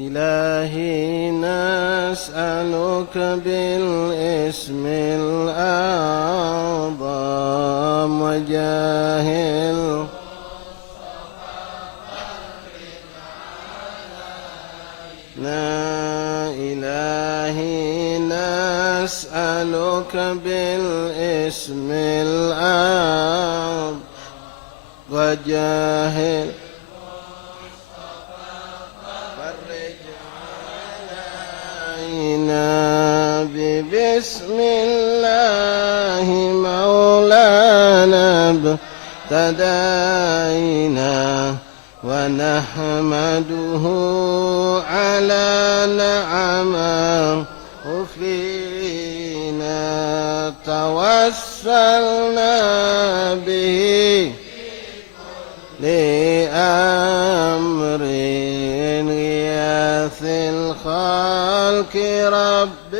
إلهي نسألك بالاسم الأعظم وجاه إلهي نسألك بالاسم الأعظم وجاه بسم الله مولانا ابتدينا ونحمده على نعمه فينا توسلنا به لأمر غياث الخلق رب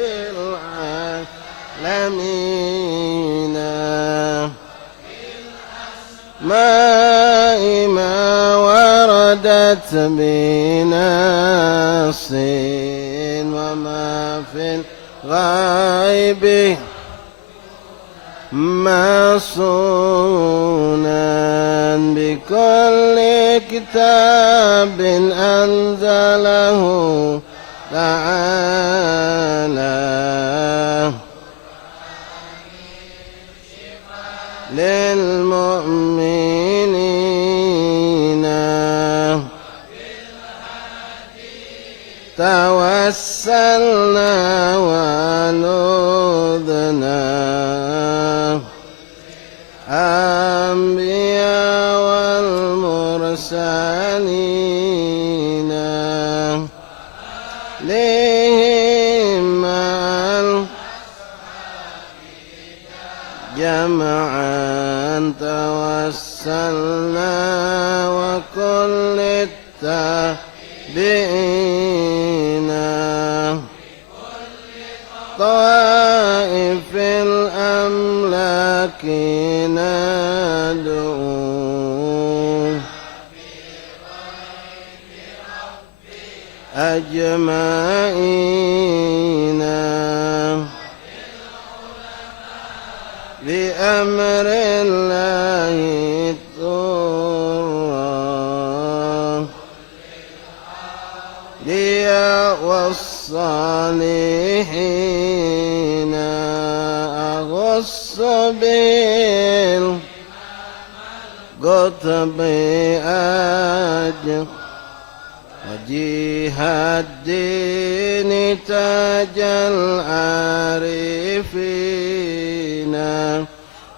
العالمين ما وردت بنص وما في الغيب مصونا بكل كتاب أنزله تعالى للمؤمنين توسلنا ونذنا أنبياء والمرسلين لهم جمعا توسلنا وكل التابعين طائف الأملاك ندعو أجمعين بأمر الله طرا ليا والصالحين أغص بالقطب أجر وجيه الدين تاج العارفين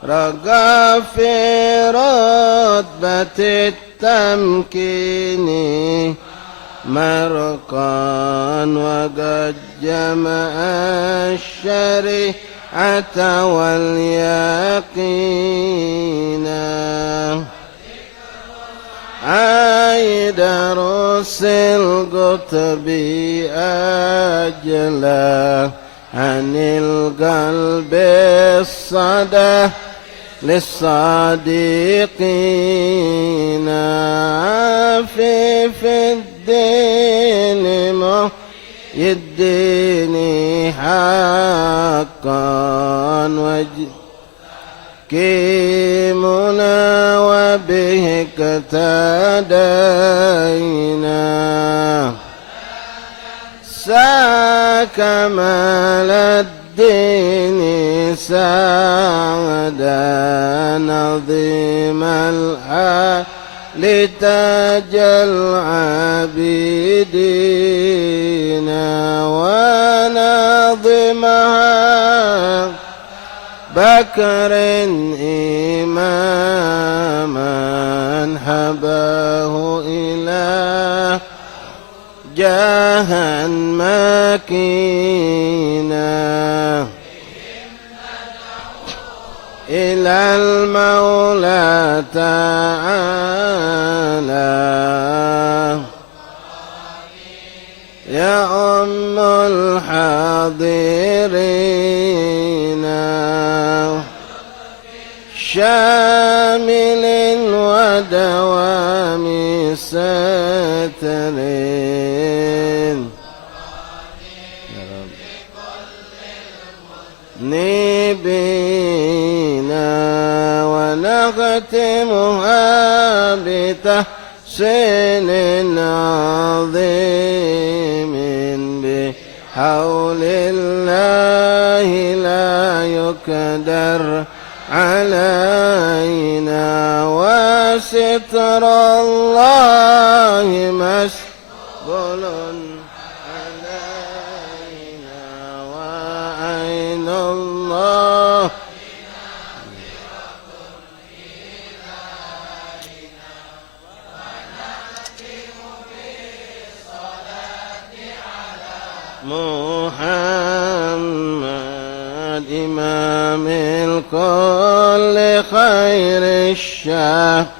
رقى في رتبة التمكين مرقا وقد جمع الشريعة واليقين عايد رسل قطبي أجلا عن القلب الصدى للصادقين عافي في الدين الدين حقا كيمنا وبه اقتدينا ساكمل الدين سعدا نظيم الحال لتاج العابدين ونظمها بكر إماما حباه إله جاها مكينا إلى المولى تعالى يا أم الحاضرين شامل ودوام ستر بنا ونختمها بتحسين عظيم بحول الله لا يقدر علينا وستر الله مسبول علينا وعين الله محمد إمام الكل خير الشافعين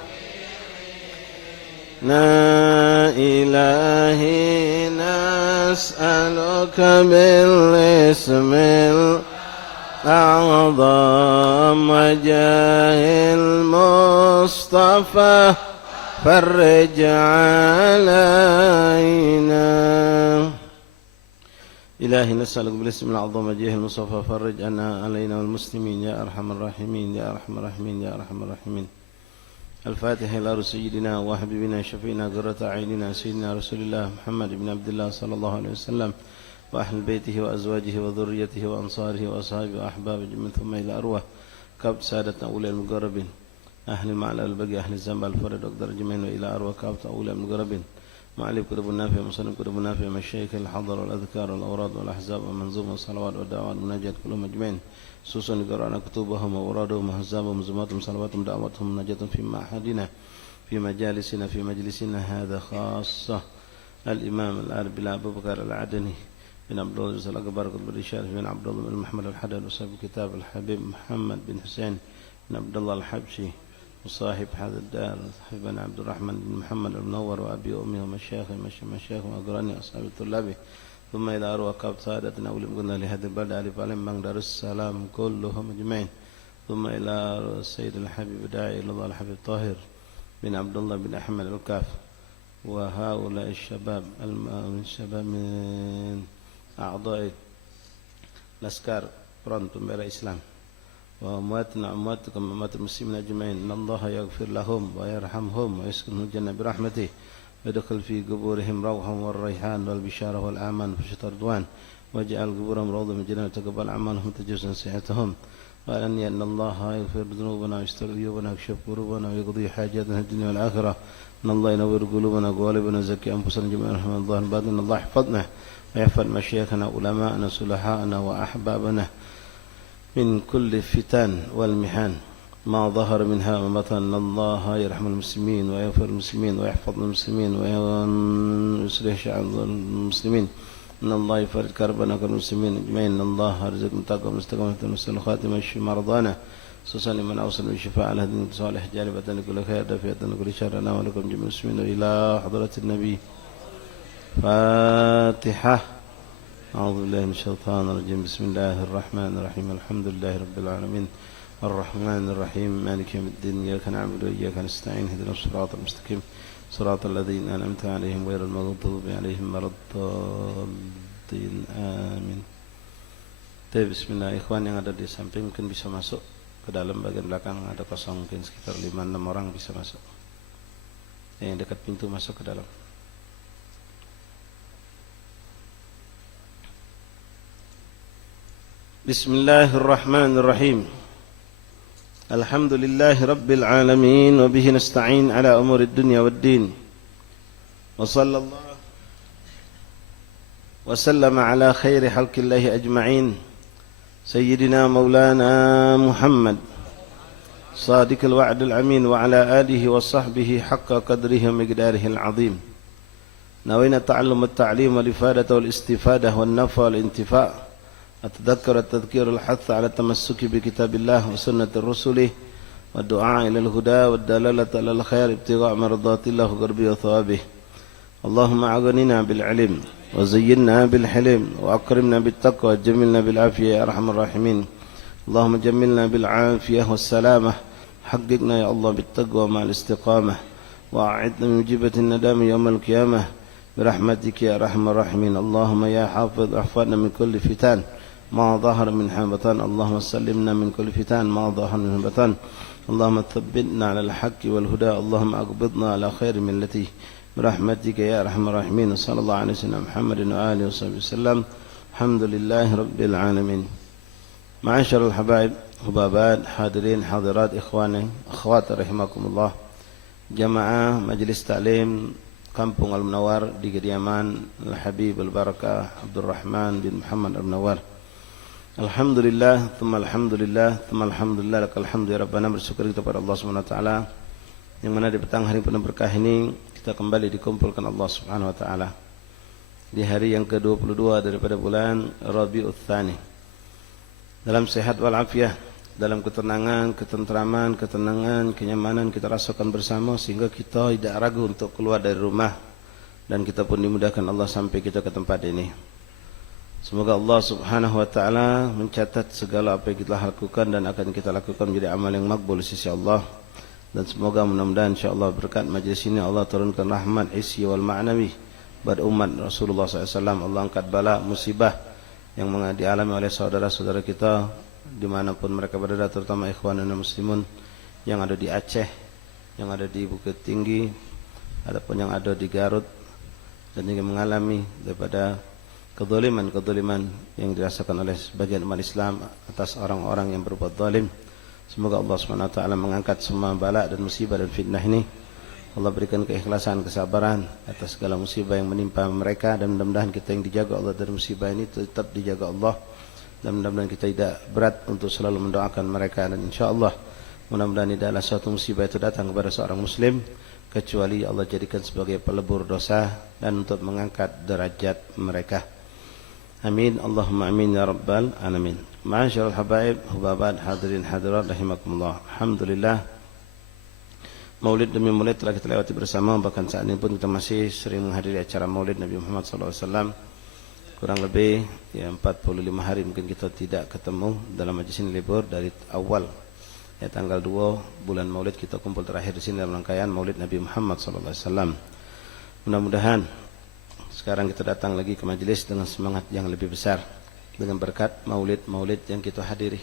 إلهي نسألك بالاسم الأعظم وجاه المصطفى فرج علينا إلهي نسألك بالاسم الأعظم وجاه المصطفى فرج علينا والمسلمين يا أرحم الراحمين يا أرحم الراحمين يا أرحم الراحمين. الفاتحة إلى سيدنا وحبيبنا شفينا قرة أعيننا سيدنا رسول الله محمد بن عبد الله صلى الله عليه وسلم وأهل بيته وأزواجه وذريته وأنصاره وأصحابه وأحبابه من ثم إلى أروح كابت سادتنا أولي المقربين أهل المعلى البقي أهل الزنب الفرد أقدر جمعين وإلى أروح كابت أولي المقربين معلم كتب النافع مصنف كتب النافع مشايخ الحضر والأذكار والأوراد والأحزاب والمنظوم والصلوات والدعوات والمناجات كلهم أجمعين خصوصا قرأنا كتبهم وأورادهم وأحزابهم وزماتهم صلواتهم دعواتهم مناجاتهم في معهدنا في مجالسنا في مجلسنا هذا خاصة الإمام العارف بن أبو بكر العدني بن عبد الله بن الأكبر بن رشاد بن عبد الله بن محمد الحدث وصاحب كتاب الحبيب محمد بن حسين بن عبد الله الحبشي وصاحب هذا الدار صاحب بن عبد الرحمن بن محمد المنور وأبي وأمي ومشايخ وأقراني أصحاب الطلاب ثم إلى أروى كاب سادتنا أولي قلنا لهذا البلد ألف علم بن دار السلام كلهم أجمعين ثم إلى السيد الحبيب داعي إلى الله الحبيب طاهر بن عبد الله بن أحمد الكاف وهؤلاء الشباب من أعضاء الأسكار فرنت pembela Islam وأمواتنا أمواتكم أموات المسلمين أجمعين إن الله يغفر لهم ويرحمهم ويسكنهم الجنة برحمته ويدخل في قبورهم روحا والريحان والبشارة والأمان وفشة الرضوان واجعل قبورهم روضة من الجنة وتقبل أعمالهم وتجوز نصيحتهم وأني أن الله يغفر ذنوبنا ويستر عيوبنا ويكشف كروبنا ويقضي حاجاتنا في الدنيا والآخرة إن الله ينور قلوبنا وقوالبنا ويزكي أنفسنا جميعا رحمة الله الباطن إن الله يحفظنا ويحفظ مشايخنا علماءنا صلحاءنا وأحبابنا من كل الفتن والمحن ما ظهر منها وما بطن إن الله يرحم المسلمين ويغفر المسلمين ويحفظ المسلمين ويصلح شعب المسلمين إن الله يفرج كربنا كالمسلمين أجمعين إن الله يرزق متقى مستقامة المسلمين خاتمة يشفي مرضانا خصوصا لمن أوصل بالشفاء على هدين صالح جالبة لكل خير دافية لكل شر أنا ولكم جميع المسلمين إلى حضرة النبي فاتحة. أعوذ بالله من الشيطان الرجيم بسم الله الرحمن الرحيم الحمد لله رب العالمين الرحمن الرحيم مالك يوم الدين إياك نعبد وإياك نستعين اهدنا الصراط المستقيم صراط الذين أنعمت عليهم غير المغضوب عليهم ولا الضالين آمين. Bismillah, ikhwan yang ada di samping mungkin bisa masuk ke dalam bagian belakang ada kosong mungkin sekitar 5-6 orang bisa masuk. Yang dekat pintu masuk ke dalam. Bismillahirrahmanirrahim. Alhamdulillahi rabbil alamin wa bihi nasta'in ala umuri dunya waddin. Wa sallallahu wa sallama ala khairi khalqillahi ajma'in. Sayyidina Maulana Muhammad Sadiqul wa'dil amin wa ala alihi wa sahbihi haqqa qadrihi wa miqdarihi al-azim. Nawayna ta'allum at-ta'lim wal ifadata wal istifadah wal nafa wal intifa'. أتذكر التذكير الحث على التمسك بكتاب الله وسنة الرسل والدعاء إلى الهدى والدلالة على الخير ابتغاء مرضات الله وقربه وثوابه. اللهم أغننا بالعلم وزينا بالحلم وأكرمنا بالتقوى وجملنا بالعافية يا أرحم الراحمين. اللهم جملنا بالعافية والسلامة حققنا يا الله بالتقوى مع الاستقامة وأعدنا من مجيبة الندام يوم القيامة برحمتك يا أرحم الراحمين. اللهم يا حافظ احفظنا من كل فتان ما ظهر منها بطن اللهم سلمنا من كل فتن ما ظهر منها بطن اللهم ثبتنا على الحق والهدى اللهم أقبضنا على خير ملته برحمتك يا أرحم الراحمين صلى الله عليه وسلم محمد وآله وصحبه وسلم الحمد لله رب العالمين. معاشر الحبايب hubabat hadirin hadirat ikhwani akhwat rahimakumullah, jamaah majelis taklim Kampung Al-Munawwar di kediaman Al-Habib Al-Barakah Abdurrahman bin Muhammad Al-Munawwar. Alhamdulillah, thumma alhamdulillah, thumma alhamdulillah, lakal hamdu ya Rabbana, bersyukur kita kepada Allah Subhanahu wa taala yang mana di petang hari penuh berkah ini kita kembali dikumpulkan Allah Subhanahu wa taala di hari yang ke-22 daripada bulan Rabiul Tsani dalam sehat wal afiah, dalam ketenangan, ketentraman, ketenangan, kenyamanan kita rasakan bersama sehingga kita tidak ragu untuk keluar dari rumah dan kita pun dimudahkan Allah sampai kita ke tempat ini. Semoga Allah Subhanahu wa taala mencatat segala apa yang kita lakukan dan akan kita lakukan menjadi amal yang makbul di sisi Allah, dan semoga mudah-mudahan insyaallah berkat majlis ini Allah turunkan rahmat hissi wal ma'nawi pada umat Rasulullah SAW. Allah angkat bala musibah yang dialami oleh saudara-saudara kita dimanapun mereka berada, terutama ikhwan dan muslimun yang ada di Aceh, yang ada di Bukit Tinggi, ataupun yang ada di Garut, dan yang mengalami daripada kezaliman yang dirasakan oleh sebagian umat Islam atas orang-orang yang berbuat zalim. Semoga Allah SWT mengangkat semua bala dan musibah dan fitnah ini. Allah berikan keikhlasan, kesabaran atas segala musibah yang menimpa mereka, dan mudah-mudahan kita yang dijaga Allah dari musibah ini tetap dijaga Allah, dan mudah-mudahan kita tidak berat untuk selalu mendoakan mereka, dan insyaAllah mudah-mudahan tidaklah suatu musibah itu datang kepada seorang muslim kecuali Allah jadikan sebagai pelebur dosa dan untuk mengangkat derajat mereka. Amin, Allahumma amin ya rabbal alamin. Ma'asyiral habaib hubabat hadirin hadirat rahimakumullah. Alhamdulillah, maulid demi maulid telah kita lewati bersama, bahkan saat ini pun kita masih sering menghadiri acara maulid Nabi Muhammad SAW. Kurang lebih ya 45 hari mungkin kita tidak ketemu dalam majlis ini, libur dari awal ya tanggal 2 bulan Maulid kita kumpul terakhir di sini dalam rangkaian Maulid Nabi Muhammad SAW. Mudah-mudahan sekarang kita datang lagi ke majlis dengan semangat yang lebih besar dengan berkat maulid yang kita hadiri.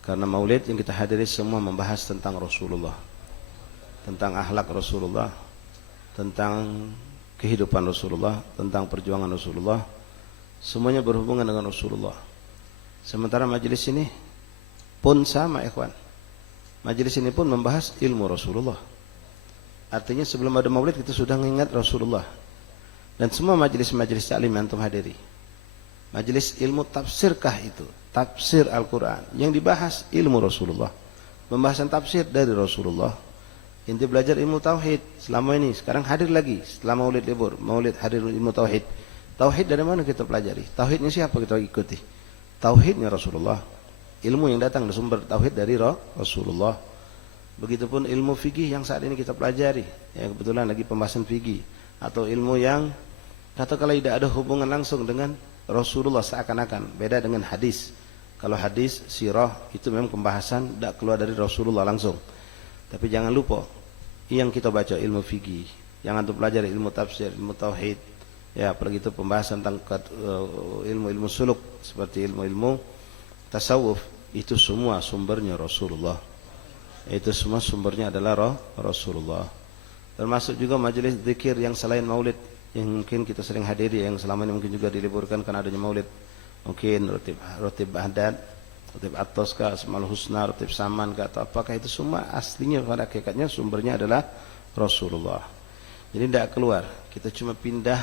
Karena maulid yang kita hadiri semua membahas tentang Rasulullah, tentang akhlak Rasulullah, tentang kehidupan Rasulullah, tentang perjuangan Rasulullah. Semuanya berhubungan dengan Rasulullah. Sementara majelis ini pun sama ikhwan, majelis ini pun membahas ilmu Rasulullah. Artinya sebelum ada maulid kita sudah mengingat Rasulullah. Dan semua majelis-majelis taklim yang antum hadiri, majelis ilmu tafsirkah itu, tafsir Al-Quran, yang dibahas ilmu Rasulullah, pembahasan tafsir dari Rasulullah. Inti belajar ilmu tauhid selama ini, sekarang hadir lagi setelah maulid libur, maulid hadir ilmu tauhid. Tauhid dari mana kita pelajari? Tauhidnya siapa kita ikuti? Tauhidnya Rasulullah. Ilmu yang datang dari sumber tauhid dari Rasulullah. Begitupun ilmu fikih yang saat ini kita pelajari, ya kebetulan lagi pembahasan fikih, atau ilmu yang katakanlah tidak ada hubungan langsung dengan Rasulullah seakan-akan, beda dengan hadis. Kalau hadis sirah itu memang pembahasan tidak keluar dari Rasulullah langsung. Tapi jangan lupa yang kita baca ilmu fikih, yang antum pelajari ilmu tafsir, ilmu tauhid, ya apalagi itu pembahasan tentang ilmu-ilmu suluk seperti ilmu-ilmu tasawuf, itu semua sumbernya Rasulullah. Itu semua sumbernya adalah Rasulullah. Termasuk juga majelis zikir yang selain maulid yang mungkin kita sering hadiri, yang selama ini mungkin juga diliburkan karena adanya maulid. Mungkin rotib Baghdad, rotib At-Toska, Asmaul Husna, rotib Saman, atau apakah itu semua aslinya pada hakikatnya sumbernya adalah Rasulullah. Jadi tidak keluar, kita cuma pindah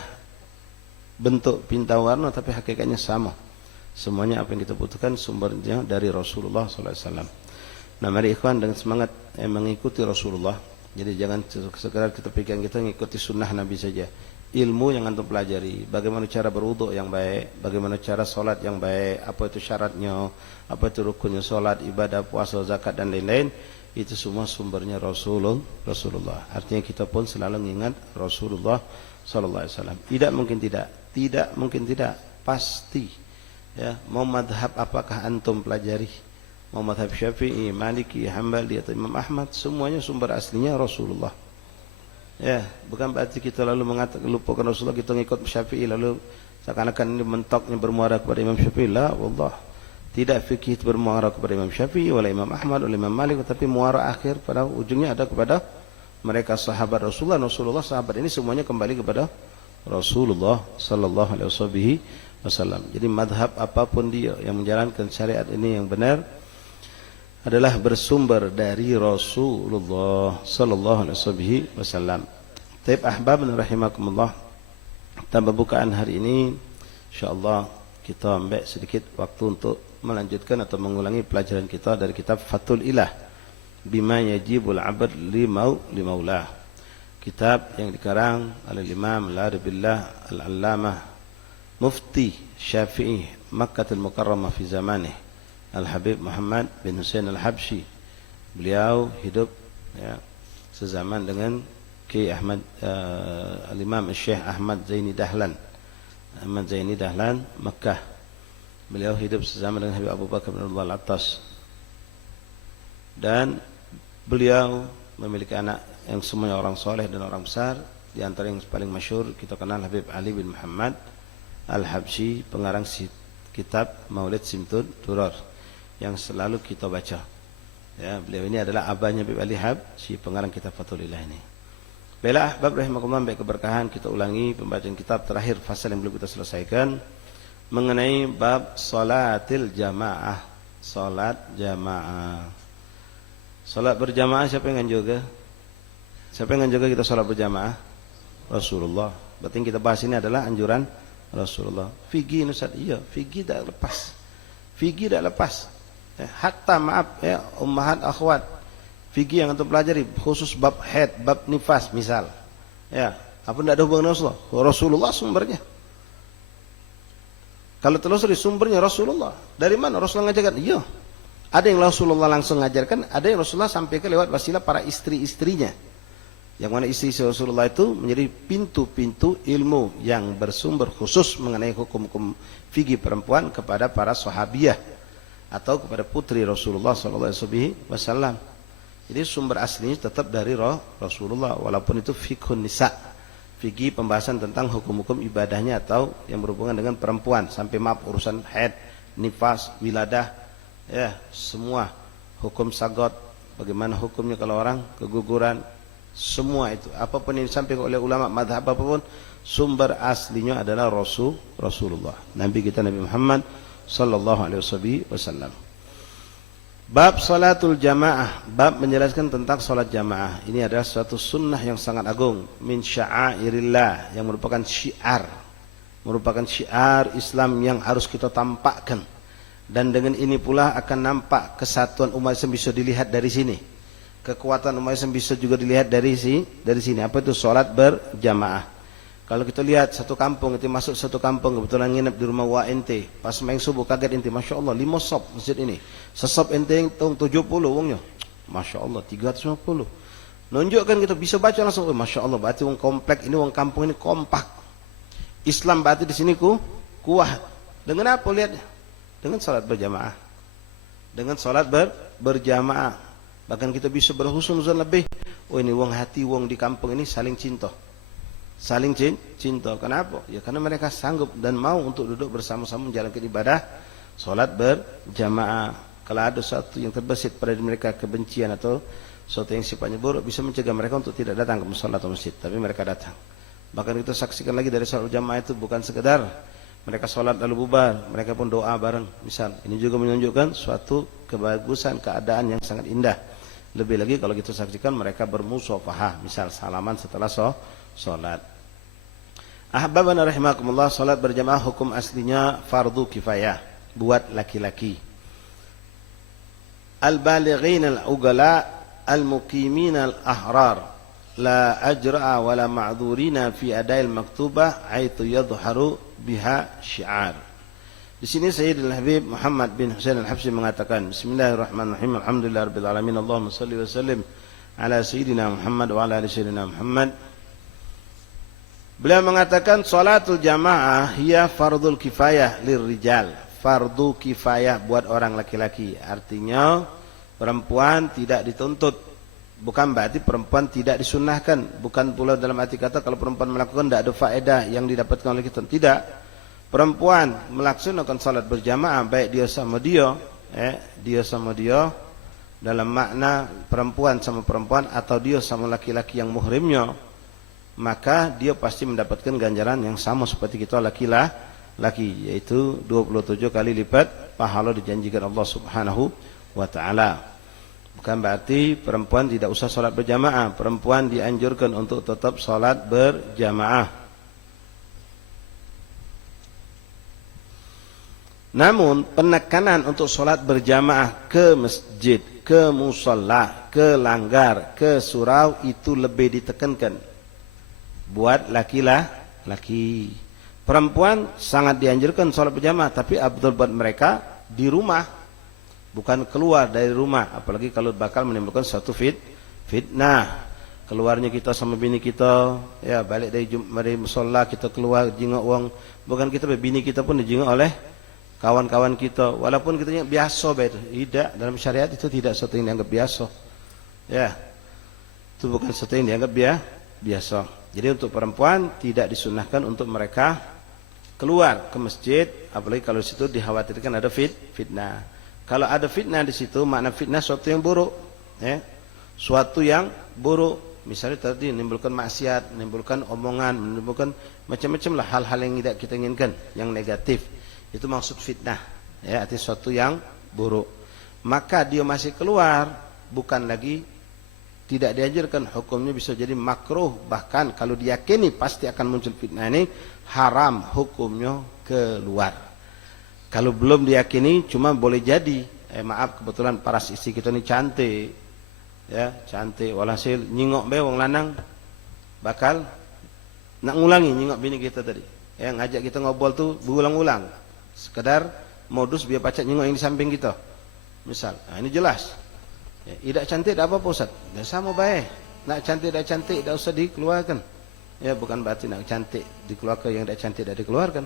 bentuk, pindah warna, tapi hakikatnya sama. Semuanya apa yang kita butuhkan sumbernya dari Rasulullah SAW. Nah mari ikhwan dengan semangat mengikuti Rasulullah. Jadi jangan sekedar kita pikirkan kita mengikuti sunnah Nabi saja. Ilmu yang antum pelajari, bagaimana cara berwudu yang baik, bagaimana cara solat yang baik, apa itu syaratnya, apa itu rukunnya solat, ibadah, puasa, zakat dan lain-lain, itu semua sumbernya Rasulullah. Artinya kita pun selalu mengingat Rasulullah SAW. Tidak mungkin tidak, pasti. Ya, mau madhab apakah antum pelajari? Mau madhab Syafi'i, Maliki, Hambali atau Imam Ahmad, semuanya sumber aslinya Rasulullah. Ya, bukan berarti kita lalu mengatakan lupakan Rasulullah, kita ngikut Syafi'i lalu Seakan-akan ini mentoknya bermuara kepada Imam Syafi'i. La, wallah. Tidak fikih itu bermuara kepada Imam Syafi'i, wala Imam Ahmad, wala Imam Malik, tapi muara akhir pada ujungnya ada kepada mereka sahabat Rasulullah. Sahabat ini semuanya kembali kepada Rasulullah sallallahu alaihi wasallam. Jadi madhab apapun dia yang menjalankan syariat ini yang benar adalah bersumber dari Rasulullah sallallahu alaihi wasallam. Taib ahbab rahimakumullah. Tanpa bukaan hari ini insyaallah kita ambil sedikit waktu untuk melanjutkan atau mengulangi pelajaran kita dari kitab Fathul Ilah bima yajibul abad li maulah. Kitab yang dikarang oleh Imam Al-Arabillah Al-Allamah Mufti Syafi'i Makkah Al-Mukarramah fi zamanih Al-Habib Muhammad bin Husain Al-Habsyi. Beliau hidup ya, sezaman dengan Ki Ahmad Al-Imam Syekh Ahmad Zaini Dahlan. Ahmad Zaini Dahlan Makkah. Beliau hidup sezaman dengan Habib Abu Bakar bin Abdullah Al-Attas. Dan beliau memiliki anak yang semuanya orang soleh dan orang besar. Di antara yang paling masyhur kita kenal Habib Ali bin Muhammad Al-Habsyi, pengarang kitab Maulid Simtud Duror yang selalu kita baca. Ya, beliau ini adalah abahnya Habib Ali Habsyi, pengarang kitab Fathul Ilah ini. Baiklah, ahbab rahimakumullah, baik keberkahan, kita ulangi pembacaan kitab terakhir fasal yang belum kita selesaikan mengenai bab salatil jamaah. Salat jamaah. Salat berjamaah siapa yang juga? Siapa yang jaga kita salat berjamaah? Rasulullah. Berarti yang kita bahas ini adalah anjuran Rasulullah. Fikih Ustaz, iya, fikih tak lepas. Fikih tak lepas. Hatta maaf ya ummahat akhwat. Fikih yang antum pelajari khusus bab haid, bab nifas misal. Ya, apa tidak ada hubungan Rasulullah? Rasulullah sumbernya. Kalau telusuri sumbernya Rasulullah. Dari mana Rasulullah ngajarkan? Iya. Ada yang Rasulullah langsung ngajarkan, ada yang Rasulullah sampaikan lewat wasilah para istri-istrinya. Yang mana istri Rasulullah itu menjadi pintu-pintu ilmu yang bersumber khusus mengenai hukum-hukum fikih perempuan kepada para sahabiyah atau kepada putri Rasulullah SAW. Jadi sumber aslinya tetap dari Rasulullah, walaupun itu fikhun nisa, fikih pembahasan tentang hukum-hukum ibadahnya atau yang berhubungan dengan perempuan, sampai maaf urusan haid, nifas, wiladah, ya semua hukum sagot, bagaimana hukumnya kalau orang keguguran, semua itu apapun yang disampaikan oleh ulama madhab apapun sumber aslinya adalah Rasulullah, Nabi kita Nabi Muhammad sallallahu alaihi wasallam. Bab salatul jamaah, bab menjelaskan tentang salat jamaah. Ini adalah suatu sunnah yang sangat agung, min sya'airillah, yang merupakan syiar Islam yang harus kita tampakkan. Dan dengan ini pula akan nampak kesatuan umat Islam bisa dilihat dari sini. Kekuatan umat Islam bisa juga dilihat dari sini. Apa itu salat berjamaah? Kalau kita lihat satu kampung, itu masuk satu kampung, kebetulan nginep di rumah wa ente, pas main subuh kaget ente, Masya Allah 5 sop masjid ini, sesop ente yang 70 wongnya, Masya Allah 350, nunjukkan kita bisa baca langsung, Masya Allah, berarti wong komplek ini, wong kampung ini kompak, Islam berarti di sini kuat. Dengan apa lihat? Dengan salat berjamaah, berjamaah. Bahkan kita bisa berhusnuzon lebih, oh ini wong hati wong di kampung ini saling cinta. Kenapa? Ya karena mereka sanggup dan mau untuk duduk bersama-sama menjalankan ibadah salat berjamaah. Kalau ada sesuatu yang terbesit pada mereka kebencian atau sesuatu yang sifatnya buruk, bisa mencegah mereka untuk tidak datang ke musala atau masjid, tapi mereka datang. Bahkan kita saksikan lagi dari salat berjamaah itu bukan sekedar mereka salat lalu bubar, mereka pun doa bareng. Misal, ini juga menunjukkan suatu kebagusan keadaan yang sangat indah. Lebih lagi kalau kita saksikan mereka bermusafahah, misal salaman setelah salat. Ahbabana rahimakumullah, salat berjamaah hukum aslinya fardu kifayah buat laki-laki. Al-balighin al-ugala al-muqimin al-ahrar la ajra'a wa la ma'dzurina fi ada'il maktubah aitu yadhharu biha syiar. Di sini Sayyidul Habib Muhammad bin Husain Al-Habsyi mengatakan, Bismillahirrahmanirrahim, alhamdulillahirabbil alamin, Allahumma shalli wa sallim ala sayyidina Muhammad wa ala ali sayyidina Muhammad. Beliau mengatakan salatul jamaah hiya fardul kifayah lirrijal, fardu kifayah buat orang laki-laki. Artinya perempuan tidak dituntut, bukan berarti perempuan tidak disunnahkan, bukan pula dalam arti kata kalau perempuan melakukan tidak ada faedah yang didapatkan oleh kita, tidak. perempuan melaksanakan salat berjamaah baik dia sama dia dalam makna perempuan sama perempuan atau dia sama laki-laki yang muhrimnya, maka dia pasti mendapatkan ganjaran yang sama seperti kita laki-laki, yaitu 27 kali lipat pahala dijanjikan Allah Subhanahu wa taala. Bukan berarti perempuan tidak usah salat berjamaah, perempuan dianjurkan untuk tetap salat berjamaah. Namun penekanan untuk solat berjamaah ke masjid, ke musalla, ke langgar, ke surau itu lebih ditekankan buat laki-laki. Perempuan sangat dianjurkan solat berjamaah, tapi abdul buat mereka di rumah, bukan keluar dari rumah. Apalagi kalau bakal menimbulkan suatu fitnah. Keluarnya kita sama bini kita, ya balik dari musalla kita keluar jenguk wong, bukan kita bini kita pun dijenguk oleh kawan-kawan kita, walaupun kita biasa begitu. Tidak, dalam syariat itu tidak sesuatu yang dianggap biasa. Ya. Itu bukan sesuatu yang dianggap biasa. Jadi untuk perempuan tidak disunahkan untuk mereka keluar ke masjid, apalagi kalau di situ dikhawatirkan ada fitnah. Kalau ada fitnah di situ, makna fitnah suatu yang buruk, ya. Suatu yang buruk. Misalnya tadi menimbulkan maksiat, menimbulkan omongan, menimbulkan macam-macam lah hal-hal yang tidak kita inginkan, yang negatif. Itu maksud fitnah, ya, artinya sesuatu yang buruk. Maka dia masih keluar, bukan lagi tidak dianjurkan, hukumnya bisa jadi makruh. Bahkan kalau diyakini pasti akan muncul fitnah ini, haram hukumnya keluar. Kalau belum diyakini cuma boleh jadi, maaf kebetulan para istri kita ini cantik, ya cantik, walhasil nyingok be wong lanang bakal nak ngulangi nyingok bini kita tadi, ya ngajak kita ngobrol tuh berulang-ulang. Sekedar modus biar pacak nyengok yang di samping kita. Misal, ini jelas. Ya, tidak cantik tidak apa-apa Ustaz. Dah sama baik. Nak cantik tidak cantik tidak usah dikeluarkan. Ya, bukan berarti nak cantik dikeluarkan, yang tidak cantik tidak dikeluarkan.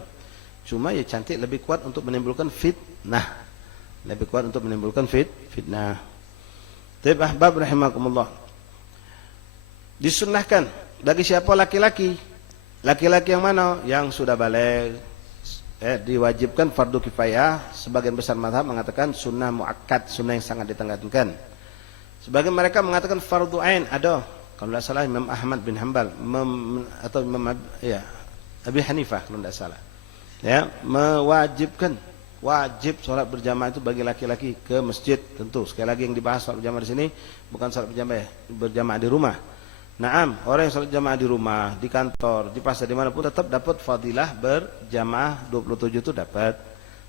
Cuma ya cantik lebih kuat untuk menimbulkan fitnah. Lebih kuat untuk menimbulkan fitnah. Taib ahbab rahimakumullah. Disunnahkan bagi siapa laki-laki? Laki-laki yang mana? Yang sudah balik. Diwajibkan fardu kifayah. Sebagian besar mazhab mengatakan sunnah muakkad, sunnah yang sangat ditekankan. Sebagian mereka mengatakan fardu ain. Ada, kalau tidak salah Imam Ahmad bin Hanbal atau Imam Abi Hanifah kalau tidak salah, ya, mewajibkan wajib sholat berjamaah itu bagi laki-laki ke masjid. Tentu sekali lagi yang dibahas sholat berjamaah di sini bukan sholat berjamaah di rumah. Naam, orang yang sholat jamaah di rumah, di kantor, di pasar, dimanapun tetap dapat fadilah berjamaah 27 itu dapat.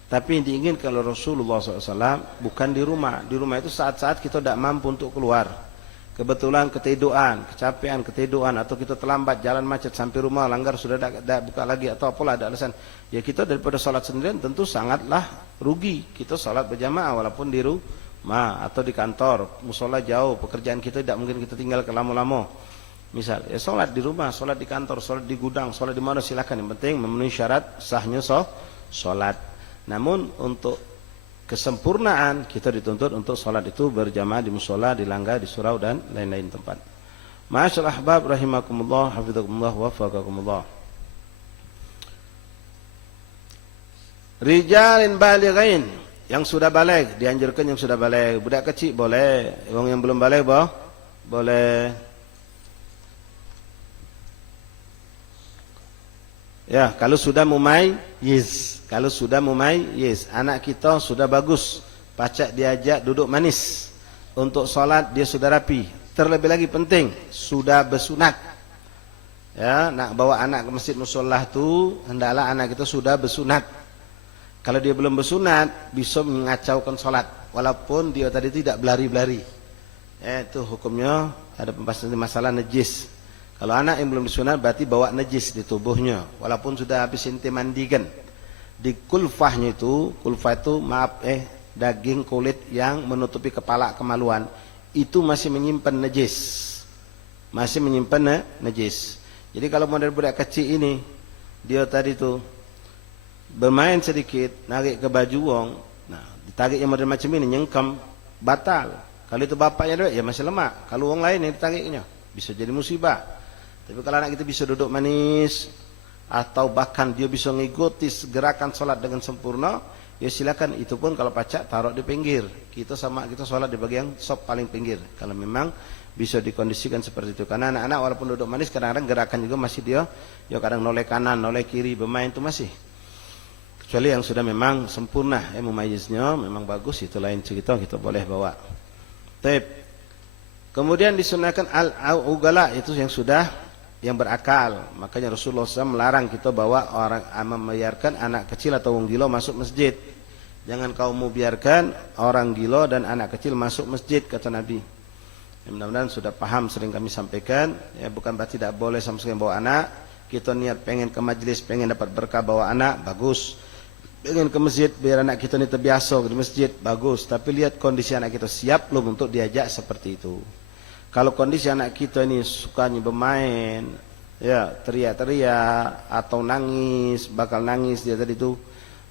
Tapi yang diinginkan oleh Rasulullah SAW bukan di rumah. Di rumah itu saat-saat kita tidak mampu untuk keluar. Kebetulan ketiduran, kecapean, atau kita terlambat, jalan macet sampai rumah, langgar sudah tidak buka lagi atau apalah ada alasan. Ya kita daripada sholat sendirian tentu sangatlah rugi. Kita sholat berjamaah walaupun di rumah atau di kantor, musola jauh, pekerjaan kita tidak mungkin kita tinggal ke lama-lama. Misal, ya sholat di rumah, sholat di kantor, sholat di gudang, sholat di mana silakan. Yang penting memenuhi syarat sahnya sholat. Namun untuk kesempurnaan kita dituntut untuk sholat itu berjamaah di musola, di langgar, di surau dan lain-lain tempat. Ma'asyal ahbab rahimakumullah, hafizakumullah, wafaqakumullah. Rijalin balighain, yang sudah balik, dianjurkan yang sudah balik. Budak kecil boleh, orang yang belum balik boleh. Ya, kalau sudah mumayyiz, anak kita sudah bagus, pacak diajak duduk manis, untuk sholat dia sudah rapi. Terlebih lagi penting, sudah bersunat. Ya, nak bawa anak ke masjid musholah tu, hendaklah anak kita sudah bersunat. Kalau dia belum bersunat, bisa mengacaukan sholat, walaupun dia tadi tidak berlari-lari. Itu hukumnya ada pembahasan masalah najis. Kalau anak yang belum disunat berarti bawa najis di tubuhnya, walaupun sudah habis inti mandikan. Di kulfahnya itu, daging kulit yang menutupi kepala kemaluan, itu masih menyimpan najis. Jadi kalau model budak kecil ini, dia tadi tu bermain sedikit, narik ke baju wong, nah ditarik yang model macam ini, nyengkam, batal. Kalau itu bapaknya ya masih lemak. Kalau wong lain yang ditariknya, bisa jadi musibah. Tapi kalau anak kita bisa duduk manis, atau bahkan dia bisa mengikuti gerakan sholat dengan sempurna, ya silakan. Itu pun kalau pacak taruh di pinggir. Kita sholat di bagian sop paling pinggir. Kalau memang bisa dikondisikan seperti itu. Karena anak-anak walaupun duduk manis kadang-kadang gerakan juga masih dia, ya kadang noleh kanan, noleh kiri, bermain itu masih. Kecuali yang sudah memang sempurna, mumayiznya memang bagus, itu lain cerita, kita boleh bawa. Taib. Kemudian disunahkan al-ugala, itu yang sudah yang berakal. Makanya Rasulullah SAW melarang kita bawa orang membiarkan anak kecil atau orang gila masuk masjid. Jangan kamu biarkan orang gila dan anak kecil masuk masjid, kata Nabi. Ya, mudah-mudahan sudah paham, sering kami sampaikan. Ya, bukan berarti tidak boleh sama sekali bawa anak. Kita niat pengen ke majlis, pengen dapat berkah bawa anak, bagus. Pengen ke masjid biar anak kita ini terbiasa di masjid, bagus. Tapi lihat kondisi anak kita siap belum untuk diajak seperti itu. Kalau kondisi anak kita ini sukanya bermain, ya teriak-teriak atau nangis, bakal nangis dia tadi itu,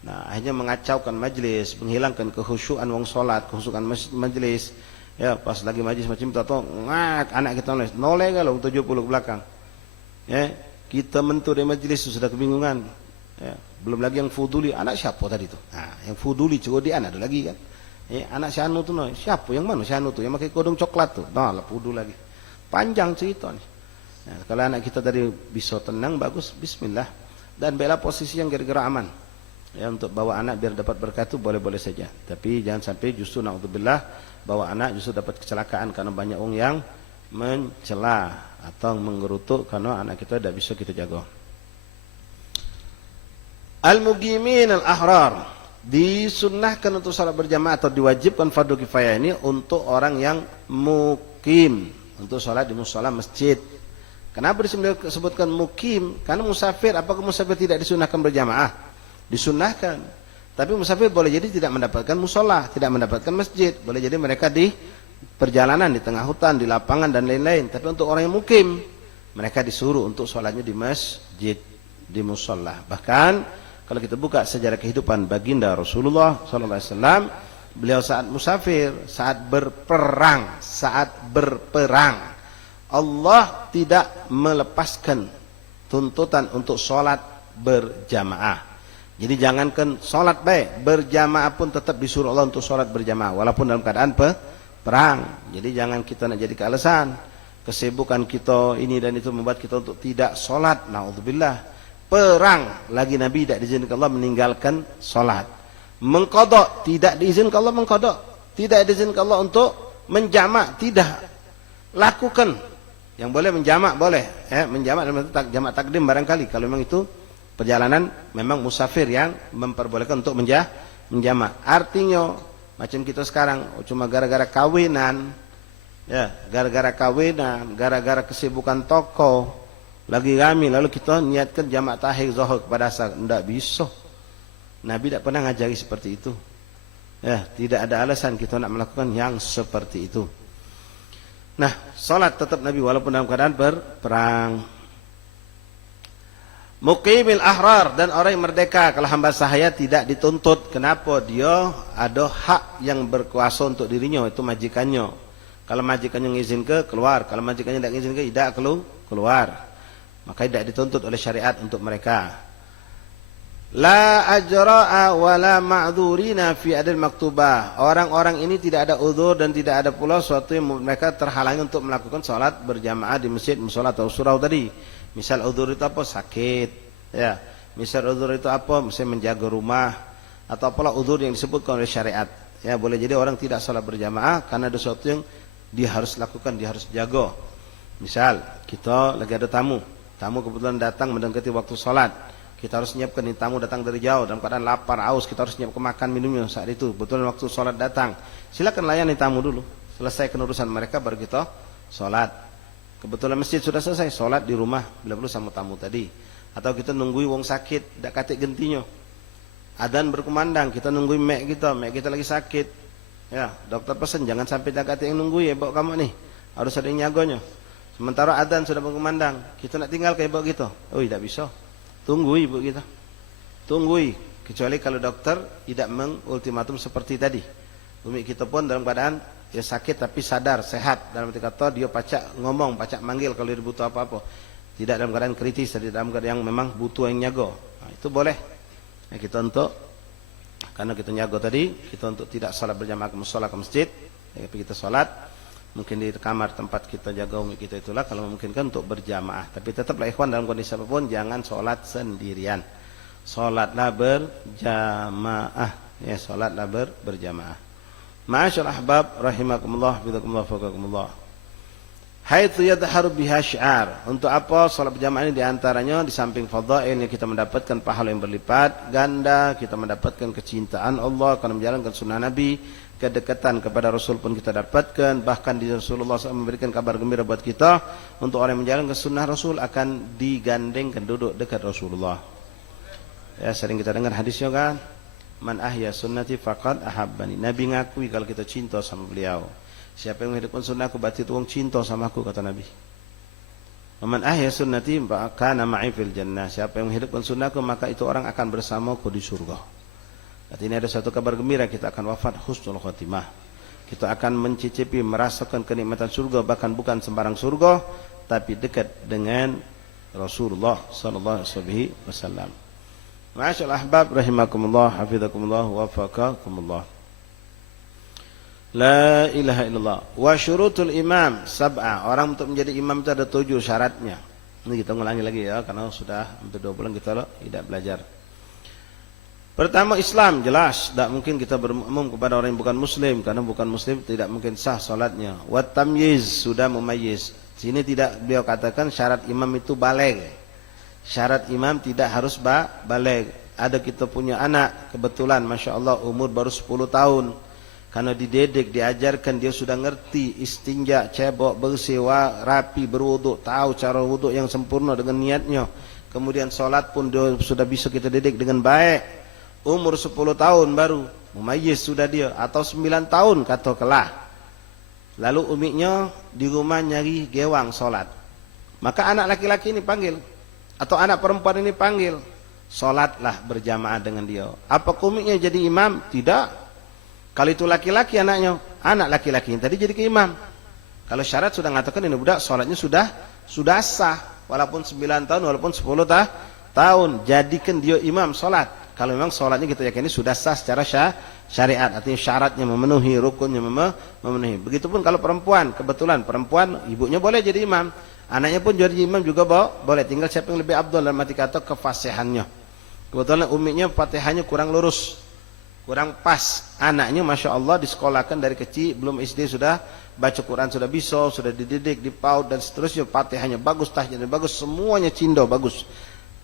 nah akhirnya mengacaukan majlis, menghilangkan kekhusyuan wong salat, kekhusyuan majlis. Ya pas lagi majlis macam itu atau ngak anak kita noleh kalau 70 ke belakang. Ya, kita mentur di majlis sudah kebingungan. Ya, belum lagi yang fuduli, anak siapa tadi itu? Nah, yang fuduli juga dia anak ada lagi kan. Anak si Anu tuh, siapa yang mana si Anu tuh? Yang pakai kodong coklat tuh. Nah, lah fudu lagi. Panjang cerita nih. Nah, kalau anak kita tadi bisa tenang, bagus, bismillah. Dan bela posisi yang kira-kira aman. Ya, untuk bawa anak biar dapat berkat itu boleh-boleh saja. Tapi jangan sampai justru na'udzubillah bawa anak justru dapat kecelakaan karena banyak orang yang mencela atau menggerutuk karena anak kita tidak bisa kita jaga. Al-muqimin al-ahrar, disunnahkan untuk salat berjamaah atau diwajibkan fardu kifayah ini untuk orang yang mukim, untuk salat di mushola masjid. Kenapa disebutkan mukim? Karena musafir, apakah musafir tidak disunnahkan berjamaah? Disunnahkan. Tapi musafir boleh jadi tidak mendapatkan mushola, tidak mendapatkan masjid. Boleh jadi mereka di perjalanan, di tengah hutan, di lapangan dan lain-lain. Tapi untuk orang yang mukim, mereka disuruh untuk sholatnya di masjid, di mushola. Bahkan kalau kita buka sejarah kehidupan baginda Rasulullah SAW, beliau saat musafir, saat berperang, Allah tidak melepaskan tuntutan untuk sholat berjamaah. Jadi jangankan sholat baik, berjamaah pun tetap disuruh Allah untuk sholat berjamaah, walaupun dalam keadaan perang. Jadi jangan kita nak jadi alasan kesibukan kita ini dan itu membuat kita untuk tidak sholat. Na'udzubillah. Perang lagi Nabi tidak diizinkan Allah meninggalkan sholat. Mengkodok tidak diizinkan Allah mengkodok. Tidak diizinkan Allah untuk menjamak, tidak. Lakukan. Yang boleh menjamak boleh. Menjamak dalam jamak takdim barangkali. Kalau memang itu perjalanan memang musafir yang memperbolehkan untuk menjamak. Artinya macam kita sekarang cuma gara-gara kawinan, ya gara-gara kawinan, gara-gara kesibukan toko. Lagi kami lalu kita niatkan jamak tahir zuhur kepada asar, tidak bisa. Nabi tidak pernah ngajari seperti itu. Ya, tidak ada alasan kita nak melakukan yang seperti itu. Nah, salat tetap Nabi walaupun dalam keadaan berperang. Muqimil ahrar, dan orang yang merdeka, kalau hamba sahaya tidak dituntut. Kenapa? Dia ada hak yang berkuasa untuk dirinya, itu majikannya. Kalau majikannya mengizinkan keluar, kalau majikannya tidak mengizinkan tidak keluar. Maka tidak dituntut oleh syariat untuk mereka. La ajra'a wa la ma'dzurina fi adil maktubah. Orang-orang ini tidak ada uzur dan tidak ada pula suatu yang mereka terhalangi untuk melakukan salat berjamaah di masjid, mushola atau surau tadi. Misal uzur itu apa? Sakit. Ya. Misal uzur itu apa? Misalnya menjaga rumah atau apalah uzur yang disebutkan oleh syariat. Ya, boleh jadi orang tidak salat berjamaah karena ada sesuatu yang dia harus lakukan, dia harus jaga. Misal kita lagi ada tamu kebetulan datang mendekati waktu sholat, kita harus nyiapkan ini tamu datang dari jauh dalam keadaan lapar, aus, kita harus nyiapkan makan minumnya saat itu, kebetulan waktu sholat datang, silakan layani tamu dulu, selesaikan urusan mereka baru kita sholat. Kebetulan masjid sudah selesai, sholat di rumah bila perlu sama tamu tadi. Atau kita nunggui wong sakit, tidak katik gentinya, adzan berkumandang, kita nunggui mek kita lagi sakit, ya dokter pesan jangan sampai tak katik yang nunggui ya bawa kamu nih, harus ada yang nyagonya. Sementara adzan sudah berkumandang, kita nak tinggal kayak ibu kita. Oh, tidak bisa. Tunggu ibu kita. Tunggui. Kecuali kalau dokter tidak mengultimatum seperti tadi. Umi kita pun dalam keadaan ya sakit tapi sadar, sehat. Dalam arti kata dia pacak ngomong, pacak manggil kalau dia butuh apa-apa. tidak dalam keadaan kritis, tidak dalam keadaan yang memang butuh yang nyago. Nah, itu boleh. Nah, kita untuk karena kita nyago tadi, kita untuk tidak salat berjamaah ke musola ke masjid, tapi kita salat mungkin di kamar tempat kita jaga umi kita itulah kalau memungkinkan untuk berjamaah. Tapi tetaplah ikhwan dalam kondisi apapun jangan salat sendirian. Salatlah berjamaah, ya salatlah berjamaah. Ma'asyal ahbab rahimakumullah bidakumullah faqakumullah. Haitsu yadhharu biha syiar. Untuk apa salat berjamaah ini diantaranya di samping fadhail yang kita mendapatkan pahala yang berlipat ganda, kita mendapatkan kecintaan Allah karena menjalankan sunnah Nabi, kedekatan kepada Rasul pun kita dapatkan, bahkan di Rasulullah SAW memberikan kabar gembira buat kita untuk orang yang menjalankan sunnah Rasul akan digandengkan duduk dekat Rasulullah. Ya, sering kita dengar hadisnya kan, man ahya sunnati faqad ahabbani. Nabi ngakui kalau kita cinta sama beliau. Siapa yang menghidupkan sunnahku berarti itu orang cinta sama aku, kata Nabi. Man ahya sunnati kana ma'i fil jannah. Siapa yang menghidupkan sunnahku maka itu orang akan bersamaku di surga. Berarti ini ada satu kabar gembira, kita akan wafat husnul khotimah. Kita akan mencicipi, merasakan kenikmatan surga, bahkan bukan sembarang surga, tapi dekat dengan Rasulullah sallallahu alaihi wasallam. Ma'asyal ahbab rahimakumullah, hafizakumullah, wafaqakumullah. La ilaha illallah. Wa syurutul imam sab'a. Orang untuk menjadi imam itu ada 7 syaratnya. Ini kita ulangi lagi ya, karena sudah hampir 2 bulan kita tidak belajar. Pertama Islam, jelas tidak mungkin kita bermakmum kepada orang yang bukan muslim, karena bukan muslim tidak mungkin sah salatnya. Wa tamyiz, sudah memayyiz. Sini tidak beliau katakan syarat imam itu baligh. Syarat imam tidak harus baligh. Ada kita punya anak kebetulan Masya Allah umur baru 10 tahun. Karena dididik, diajarkan, dia sudah ngerti istinja, cebok, bersih, rapi, berwuduk, tahu cara wuduk yang sempurna dengan niatnya. Kemudian sholat pun dia sudah bisa kita didik dengan baik. Umur 10 tahun baru, mumayyiz sudah dia, atau 9 tahun kata kelah. Lalu umiknya di rumah nyari gewang sholat. Maka anak laki-laki ini panggil, atau anak perempuan ini panggil, sholatlah berjamaah dengan dia. Apa umiknya jadi imam? Tidak. Kalau itu laki-laki anaknya, anak laki-laki yang tadi jadi ke imam. Kalau syarat sudah mengatakan ini budak sholatnya sudah sah, walaupun 9 tahun, walaupun 10 tahun, jadikan dia imam sholat. Kalau memang sholatnya kita yakini sudah sah secara syariat, artinya syaratnya memenuhi, rukunnya memenuhi. Begitupun kalau perempuan, kebetulan perempuan ibunya boleh jadi imam, anaknya pun jadi imam juga boleh. Tinggal siapa yang lebih abdul dalam arti kata kefasihannya. Kebetulan umiknya fatihahnya kurang lurus, kurang pas. Anaknya Masya Allah disekolahkan dari kecil, belum SD sudah baca Quran, sudah bisa, sudah dididik, dipaut dan seterusnya. Fatihahnya bagus, tahiyatnya bagus, semuanya cindo bagus.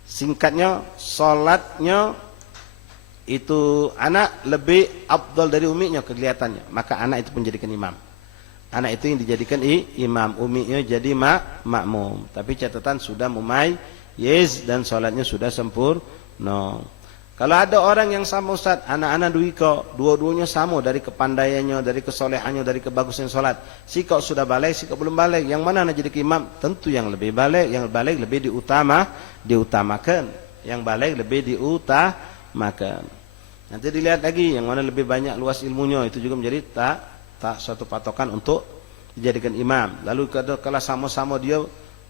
Singkatnya, sholatnya itu anak lebih afdal dari umiknya kelihatannya. Maka anak itu pun jadikan imam. Anak itu yang dijadikan imam, umiknya jadi makmum. Tapi catatan sudah mumayyiz dan sholatnya sudah sempurna. Kalau ada orang yang sama Ustaz, anak-anak duiko, dua-duanya sama dari kepandaiannya, dari kesolehannya, dari kebagusan sholat. Si kau sudah balik, si kau belum balik. Yang mana nak jadi imam? Tentu yang lebih balik, yang balik lebih diutamakan. Yang balik lebih diutamakan. Nanti dilihat lagi yang mana lebih banyak luas ilmunya, itu juga menjadi tak suatu patokan untuk dijadikan imam. Lalu kalau sama-sama dia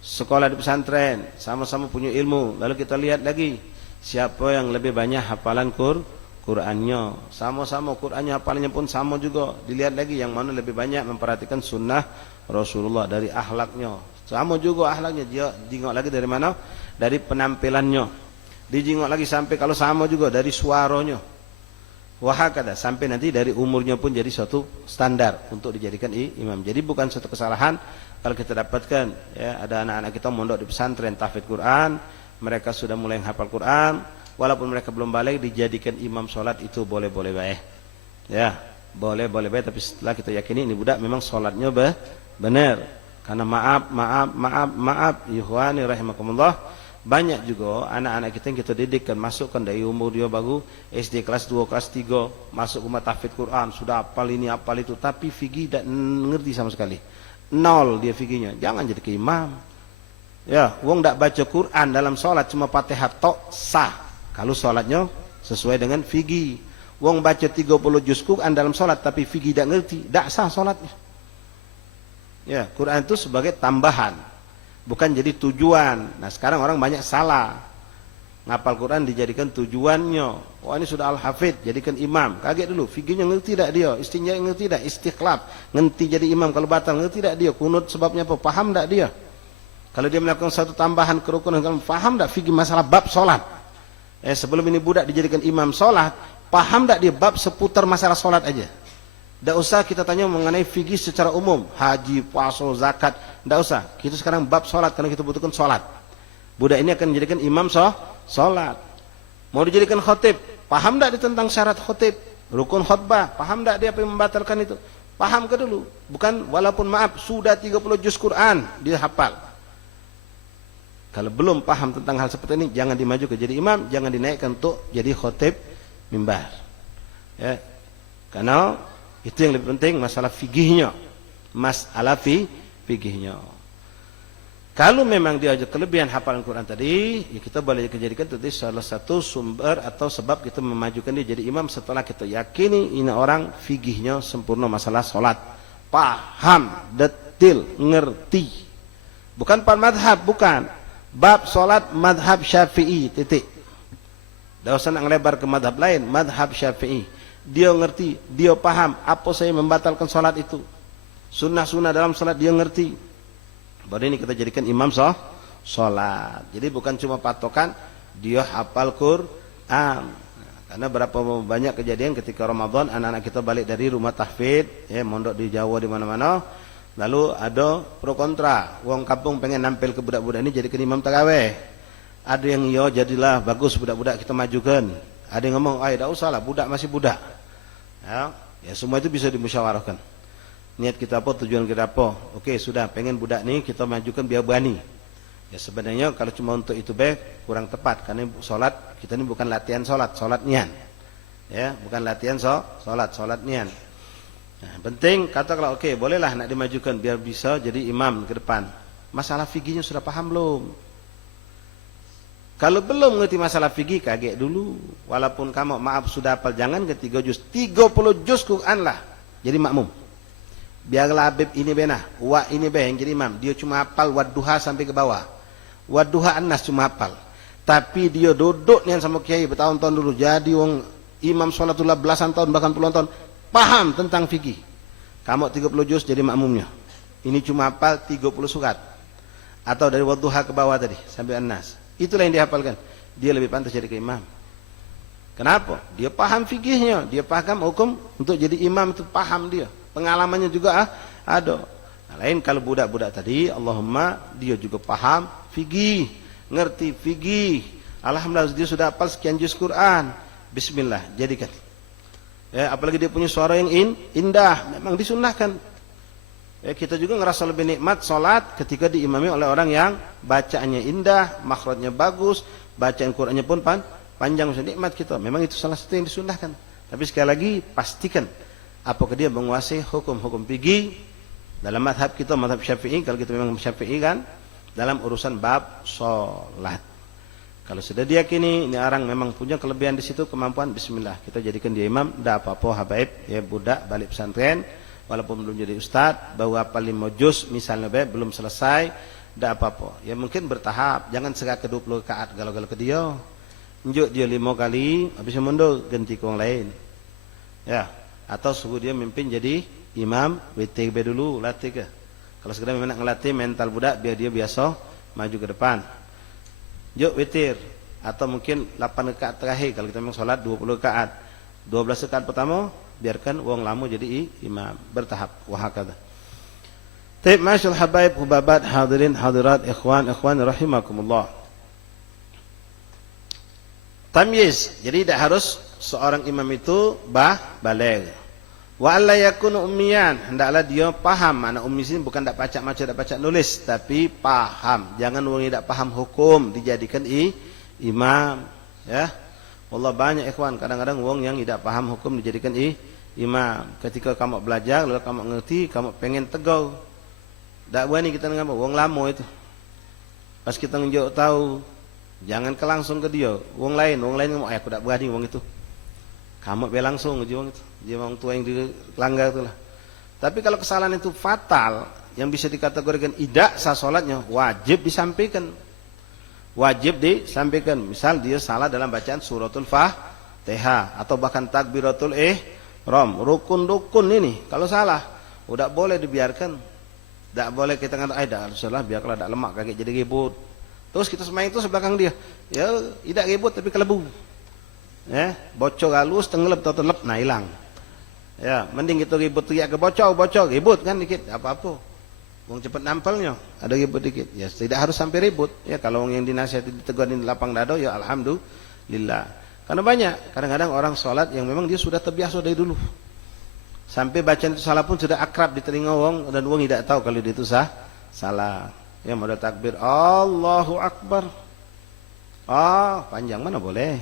sekolah di pesantren, sama-sama punya ilmu, lalu kita lihat lagi siapa yang lebih banyak hafalan Qur'annya. Sama-sama Qur'annya, hafalannya pun sama juga. Dilihat lagi yang mana lebih banyak memperhatikan sunnah Rasulullah, dari akhlaknya. Sama juga akhlaknya, dia jingok lagi dari mana? Dari penampilannya. Dijingok lagi sampai kalau sama juga dari suaranya. Wahakada, sampai nanti dari umurnya pun jadi suatu standar untuk dijadikan imam. Jadi bukan suatu kesalahan kalau kita dapatkan ya, ada anak-anak kita mondok di pesantren tahfidz Quran, mereka sudah mulai hafal Quran, walaupun mereka belum balik, dijadikan imam sholat itu boleh-boleh baik. Ya, boleh-boleh baik, tapi setelah kita yakini ini budak memang sholatnya benar. Karena maaf, ikhwani rahimakumullah, banyak juga anak-anak kita yang kita didikkan, masukkan dari umur dia baru SD kelas 2, kelas 3, masuk rumah tahfidz Quran, sudah hafal ini, hafal itu, tapi fikih tidak ngerti sama sekali. Nol dia fikihnya. Jangan jadi ke imam. Ya, wong ndak baca Quran dalam sholat cuma Fatihah tok sah kalau sholatnya sesuai dengan fikih. Wong baca 30 juz Quran dalam sholat tapi fikih tidak ngerti, ndak sah sholatnya. Ya, Quran itu sebagai tambahan. bukan jadi tujuan. Nah sekarang orang banyak salah, ngapal Quran dijadikan tujuannya. Wah ini sudah al-hafidh, jadikan imam. Kaget dulu, fikihnya ngerti tidak dia, istinja ngerti tidak, istiqlab ngerti jadi imam kalau batal, ngerti tidak dia, kunut sebabnya apa, paham tidak dia. Kalau dia melakukan satu tambahan kerukunan, paham tidak fikih masalah bab solat. Sebelum ini budak dijadikan imam solat, paham tidak dia bab seputar masalah solat aja. Tidak usah kita tanya mengenai fikih secara umum, haji, puasa, zakat, tidak usah. Kita sekarang bab solat karena kita butuhkan solat. Budak ini akan dijadikan imam solat. Mau dijadikan khotib, paham tidak dia tentang syarat khotib, rukun khutbah, paham tidak dia apa yang membatalkan itu? Paham ke dulu? Bukan walaupun maaf sudah 30 juz Quran dia hafal. Kalau belum paham tentang hal seperti ini, jangan dimajukan jadi imam, jangan dinaikkan untuk jadi khotib mimbar. Ya. Karena itu yang lebih penting masalah fikihnya. Masalah fikihnya. Kalau memang dia ada kelebihan hafalan Quran tadi, ya kita boleh dijadikan tadi salah satu sumber atau sebab kita memajukan dia jadi imam setelah kita yakini ini orang fikihnya sempurna masalah salat. Paham, detil, ngerti. Bukan pan madhab, bukan. Bab salat madhab Syafi'i, titik. Tidak usah nak ngelebar ke madhab lain, madhab Syafi'i. Dia ngerti, dia paham apa saya membatalkan salat itu. Sunnah-sunnah dalam salat dia ngerti. Baru ini kita jadikan imam salat. Jadi bukan cuma patokan dia hafal Quran. Karena berapa banyak kejadian ketika Ramadan anak-anak kita balik dari rumah tahfidz, mondok di Jawa di mana-mana, lalu ada pro kontra. Wong kampung pengen nampil ke budak-budak ini jadikan imam tarawih. Ada yang jadilah bagus budak-budak kita majukan. Ada yang ngomong, tidak usah lah, budak masih budak. Ya semua itu bisa dimusyawarahkan. Niat kita apa, tujuan kita apa. Oke, sudah, pengen budak nih kita majukan biar berani. Ya sebenarnya kalau cuma untuk itu baik, kurang tepat. Karena sholat, kita ini bukan latihan sholat nian. Ya, bukan latihan sholat nian. Nah, penting, kata kalau oke, bolehlah nak dimajukan biar bisa jadi imam ke depan. Masalah fikihnya sudah paham belum? Kalau belum ngerti masalah fikih, kaget dulu. Walaupun kamu maaf sudah hafal, jangan ke 3 juz. 30 juz Quran lah. Jadi makmum. Biarlah Habib ini benah, wa ini yang jadi imam. Dia cuma hafal wadduha sampai ke bawah. Wadduha An-Nas cuma hafal. Tapi dia duduk nih sama kiai bertahun-tahun dulu. Jadi wong imam sholatullah belasan tahun, bahkan puluhan tahun. Paham tentang fikih. Kamu 30 juz jadi makmumnya. Ini cuma hafal 30 surat. Atau dari wadduha ke bawah tadi, sampai An-Nas. Itulah yang dihafalkan. Dia lebih pantas jadi imam. Kenapa? Dia paham fikihnya, dia paham hukum untuk jadi imam itu paham dia. Pengalamannya juga ada. Nah, lain kalau budak-budak tadi, Allahumma dia juga paham fikih, ngerti fikih. Alhamdulillah dia sudah hafal sekian juz Quran. Bismillah, jadikan. Ya, apalagi dia punya suara yang indah, memang disunnahkan. Kita juga ngerasa lebih nikmat sholat ketika diimami oleh orang yang bacaannya indah, makhrajnya bagus, bacaan Qur'annya pun panjang, nikmat kita. Memang itu salah satu yang disunnahkan. Tapi sekali lagi pastikan apakah dia menguasai hukum-hukum fikih dalam madhab kita, madhab Syafi'i. Kalau kita memang Syafi'i kan dalam urusan bab sholat. Kalau sudah diyakini ini orang memang punya kelebihan di situ, kemampuan, bismillah kita jadikan dia imam. Tidak apa-apa habaib, ya budak balik pesantren. Walaupun belum jadi ustaz, bawa apa 5 juz misalnya belum selesai, tidak apa-apa. Ya mungkin bertahap, jangan segera ke 20 rakaat galau-galau ke dia. Unjuk dia 5 kali, habis mundur ganti ke orang lain. Ya, atau suruh dia mimpin jadi imam, witir dulu, latih ke. Kalau sekedar memang nak ngelatih mental budak biar dia biasa maju ke depan. Juk witir, atau mungkin 8 rakaat terakhir kalau kita memang sholat 20 rakaat. 12 rakaat pertama biarkan wong lamu jadi imam, bertahap wahakadha. Taib masyaallah habaib hubabat hadirin hadirat ikhwan rahimakumullah. Tamyiz, jadi tidak harus seorang imam itu baligh. Wa alla yakunu ummiyan, hendaklah dia paham. Anak ummi sini bukan tak baca maca, tak baca nulis, tapi paham. Jangan wong tidak paham hukum dijadikan imam, ya. Allah banyak ikhwan, kadang-kadang wong yang tidak paham hukum dijadikan imam. Ketika kamu belajar, lalu kamu ngerti, kamu pengen tegur. Tak berani kita ngomong, wong lama itu. Pas kita nunjuk tahu, jangan ke langsung ke dia. Wong lain ngomong, aku tak berani wong itu. Kamu be langsung ke wong itu. Dia wong tua yang dilanggar itulah. Tapi kalau kesalahan itu fatal, yang bisa dikategorikan tidak sah sholatnya, wajib disampaikan. Wajib disampaikan. Misal dia salah dalam bacaan suratul Fatihah atau bahkan takbiratul ihram, rukun-rukun ini kalau salah, udah boleh dibiarkan. Tidak boleh kita kata, dah salah biarlah dak lemak kaki jadi ribut. Terus kita semain itu sebelakang dia. Ya, tidak ribut tapi kelebu. Ya, bocor halus tenggelam atau telep, nah hilang. Ya, mending kita ribut teriak ke bocor, ribut kan dikit, apa-apa. Wong cepat nampelnya, ada ribut dikit. Ya, tidak harus sampai ribut. Ya, kalau yang dinasihati ditegur di lapang dado, ya alhamdulillah. Karena banyak, kadang-kadang orang sholat yang memang dia sudah terbiasa dari dulu. Sampai bacaan itu salah pun sudah akrab di telinga wong dan wong tidak tahu kalau dia itu salah. Ya, mau takbir Allahu Akbar. Panjang mana boleh.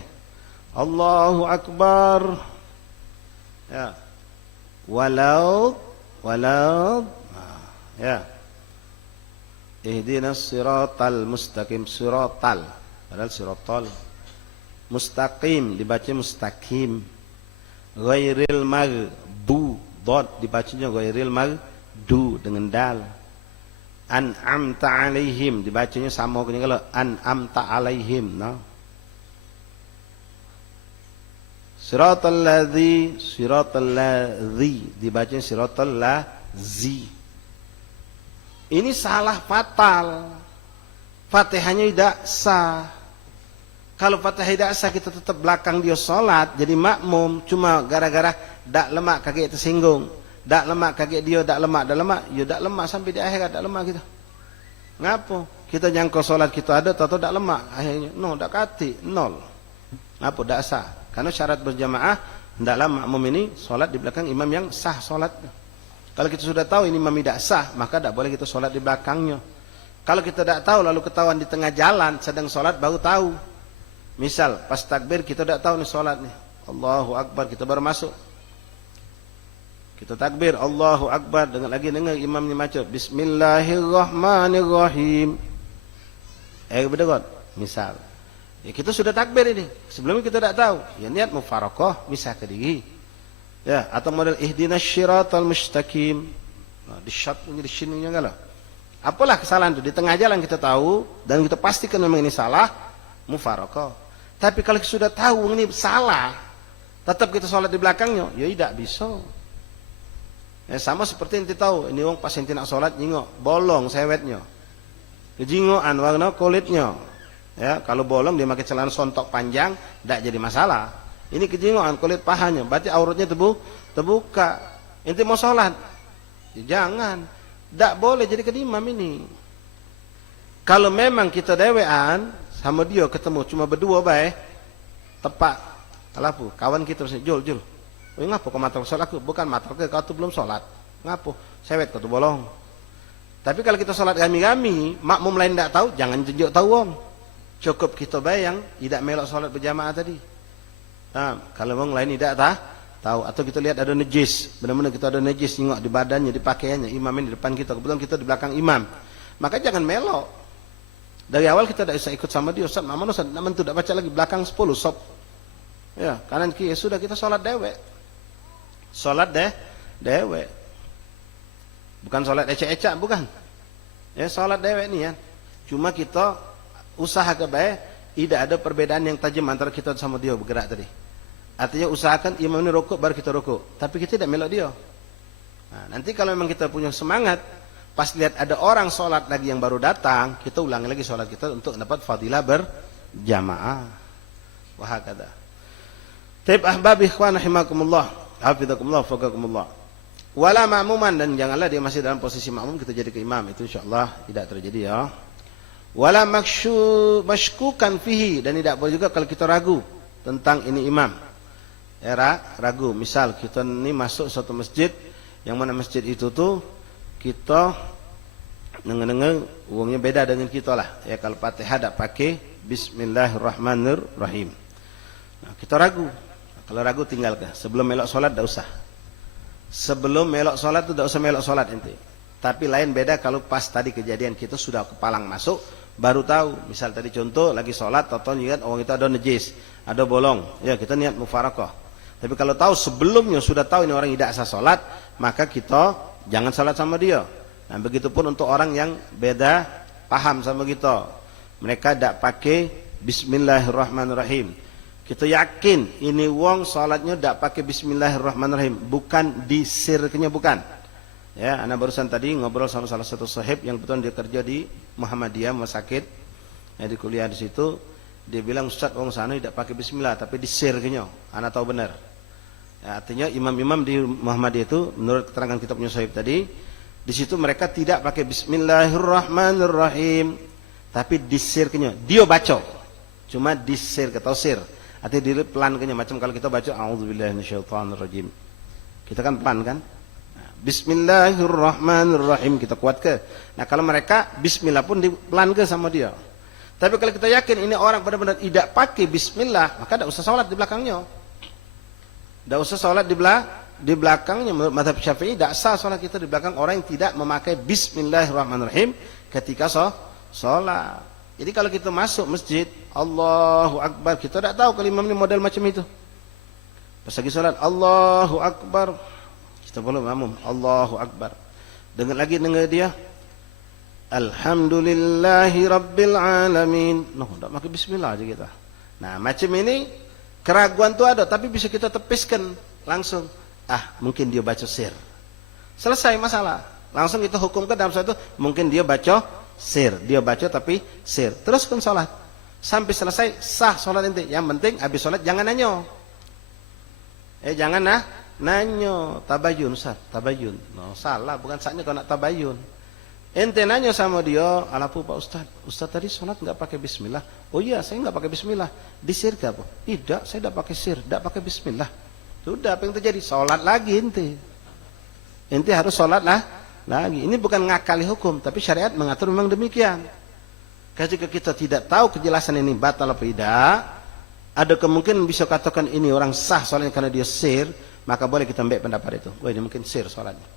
Allahu Akbar. Ya. Walau ya. Ihdinas siratal mustaqim, siratal. Padahal siratal mustaqim dibaca mustaqim. Ghairil maghdu, dot dibacanya ghairil maghdu dengan dal. An'amta alaihim dibacanya sama dengan kalau an'amta alaihim, no. Siratal ladzi dibacanya siratal ladzi. Ini salah fatal. Fatihahnya tidak sah. Kalau Fatihah tidak sah kita tetap belakang dia sholat jadi makmum, cuma gara-gara dak lemak kaki tersinggung, dak lemak kaki dia dak lemak, ya dak lemak sampai di akhirat dak lemak kita. Ngapo? Kita jangkau sholat kita ada atau dak lemak akhirnya dak kati nol. Ngapo dak sah? Karena syarat berjamaah hendaklah makmum ini sholat di belakang imam yang sah sholatnya. Kalau kita sudah tahu ini imam tidak sah, maka tidak boleh kita sholat di belakangnya. Kalau kita tidak tahu lalu ketahuan di tengah jalan sedang sholat baru tahu. Misal pas takbir kita tidak tahu nih sholat nih, Allahu Akbar, kita baru masuk. Kita takbir Allahu Akbar, dengar imamnya macam Bismillahirrahmanirrahim. Betul. Misal, ya kita sudah takbir ini, sebelumnya kita tidak tahu. Ya niat mufarokoh bisa ke diri. Ya, atau model ihdinas syiratal mustaqim. Nah, di syat ini di sininya enggak lah. Apalah kesalahan itu di tengah jalan kita tahu dan kita pastikan memang ini salah, mufarokoh. Tapi kalau sudah tahu ini salah, tetap kita sholat di belakangnya, ya tidak bisa. Ya, sama seperti yang kita tahu, ini orang pas yang tidak sholat nyingok, bolong sewetnya, kejingoan warna kulitnya. Ya, kalau bolong dia pakai celana sontok panjang, tidak jadi masalah. Ini kejingoan kulit pahanya, berarti auratnya terbuka. Ente mau sholat, ya jangan, tidak boleh jadi kedimam ini. Kalau memang kita dewean sama dia ketemu cuma berdua baik tepak alapu kawan kita terus jul ngapo kau matal sholat aku bukan matal ke kau tu belum sholat ngapo sewet kau tu bolong. Tapi kalau kita sholat gami-gami makmum lain tidak tahu jangan tunjuk tahu om, cukup kita bayang tidak melok sholat berjamaah tadi. Nah, kalau orang lain tidak tahu atau kita lihat ada najis, benar-benar kita ada najis tengok di badannya di pakaiannya imam ini di depan kita kebetulan kita di belakang imam, maka jangan melok. Dari awal kita tidak bisa ikut sama dia, Ustaz, mana Ustaz, namun tidak baca lagi belakang 10 sop. Ya, kanan kiri sudah kita sholat dewek. Sholat dewek. Bukan sholat ecek-ecek, bukan. Ya, sholat dewek nih ya. Cuma kita usaha ke baik, tidak ada perbedaan yang tajam antara kita sama dia bergerak tadi. Artinya usahakan imam ini rukuk baru kita rukuk, tapi kita tidak melok dia. Nah, nanti kalau memang kita punya semangat, pas lihat ada orang sholat lagi yang baru datang, kita ulangi lagi sholat kita untuk dapat fadilah berjamaah. Wahakada. Taib ahbab ikhwan rahimakumullah, hafizakumullah, faqakumullah. Wala ma'muman, dan janganlah dia masih dalam posisi makmum kita jadi ke imam, itu insyaallah tidak terjadi ya. Wala mashkukan fihi, dan tidak boleh juga kalau kita ragu tentang ini imam. Ya, ragu, misal kita ini masuk suatu masjid yang mana masjid itu tuh kita dengar uangnya beda dengan kita lah. Ya, kalau Fatihah tidak pakai Bismillahirrahmanirrahim. Nah, kita ragu. Kalau ragu tinggalkan. Sebelum melok sholat tidak usah. Sebelum melok sholat itu tidak usah melok sholat ente. Tapi lain beda kalau pas tadi kejadian kita sudah kepalang masuk, baru tahu. Misal tadi contoh lagi sholat, atau lihat orang itu ada najis, ada bolong. Ya, kita niat mufarokoh. Tapi kalau tahu sebelumnya sudah tahu ini orang tidak sah sholat, maka kita jangan salat sama dia. Nah, begitupun untuk orang yang beda paham sama kita. Mereka tidak pakai bismillahirrahmanirrahim. Kita yakin ini wong salatnya tidak pakai bismillahirrahmanirrahim, bukan disirknya, bukan. Ya, anak barusan tadi ngobrol sama salah satu sahib yang betul dia kerja di Muhammadiyah, rumah sakit. Ya, di kuliah di situ, dia bilang Ustaz wong sana tidak pakai bismillah tapi disirknya. Anak tahu benar. Ya, artinya imam-imam di Muhammadiyah itu menurut keterangan kitabnya sahib tadi, di situ mereka tidak pakai bismillahirrahmanirrahim, tapi disirknya. Dia baca, cuma disir atau sir. Artinya dia pelan kenya, macam kalau kita baca a'udzubillahi minasyaitonirrajim. Kita kan pelan kan? Nah, bismillahirrahmanirrahim kita kuat ke. Nah, kalau mereka bismillah pun pelan ke sama dia. Tapi kalau kita yakin ini orang benar-benar tidak pakai bismillah, maka tidak usah sholat di belakangnya. Tidak usah sholat di belakangnya. Menurut mazhab Syafi'i tidak sah sholat kita di belakang orang yang tidak memakai bismillahirrahmanirrahim ketika sholat. Jadi kalau kita masuk masjid, Allahu Akbar, kita tidak tahu kalau imam ini model macam itu. Pas lagi sholat, Allahu Akbar, kita boleh makmum, Allahu Akbar. Dengar dia, Alhamdulillahi Rabbil Alamin. Tidak pakai bismillah aja kita. Nah, macam ini keraguan itu ada, tapi bisa kita tepiskan langsung. Mungkin dia baca sir. Selesai masalah. Langsung kita hukumkan dalam satu, mungkin dia baca sir. Dia baca tapi sir. Teruskan sholat. Sampai selesai, sah sholat inti. Yang penting habis sholat jangan nanyo. Jangan nanyo. Tabayun, Ustaz. Tabayun. No, salah. Bukan saatnya kau nak tabayun. Ente nanyo sama dia, alapu Pak Ustaz. Ustaz tadi sholat enggak pakai bismillah. Oh iya, saya enggak pakai bismillah. Di sir ke apa? Tidak, saya tidak pakai sir. Tidak pakai bismillah. Sudah, apa yang terjadi? Sholat lagi ente. Ente harus sholat lagi. Ini bukan ngakali hukum, tapi syariat mengatur memang demikian. Jika kita tidak tahu kejelasan ini batal atau tidak, ada kemungkinan bisa katakan ini orang sah sholatnya karena dia sir, maka boleh kita ambil pendapat itu. Wah, ini mungkin sir sholatnya.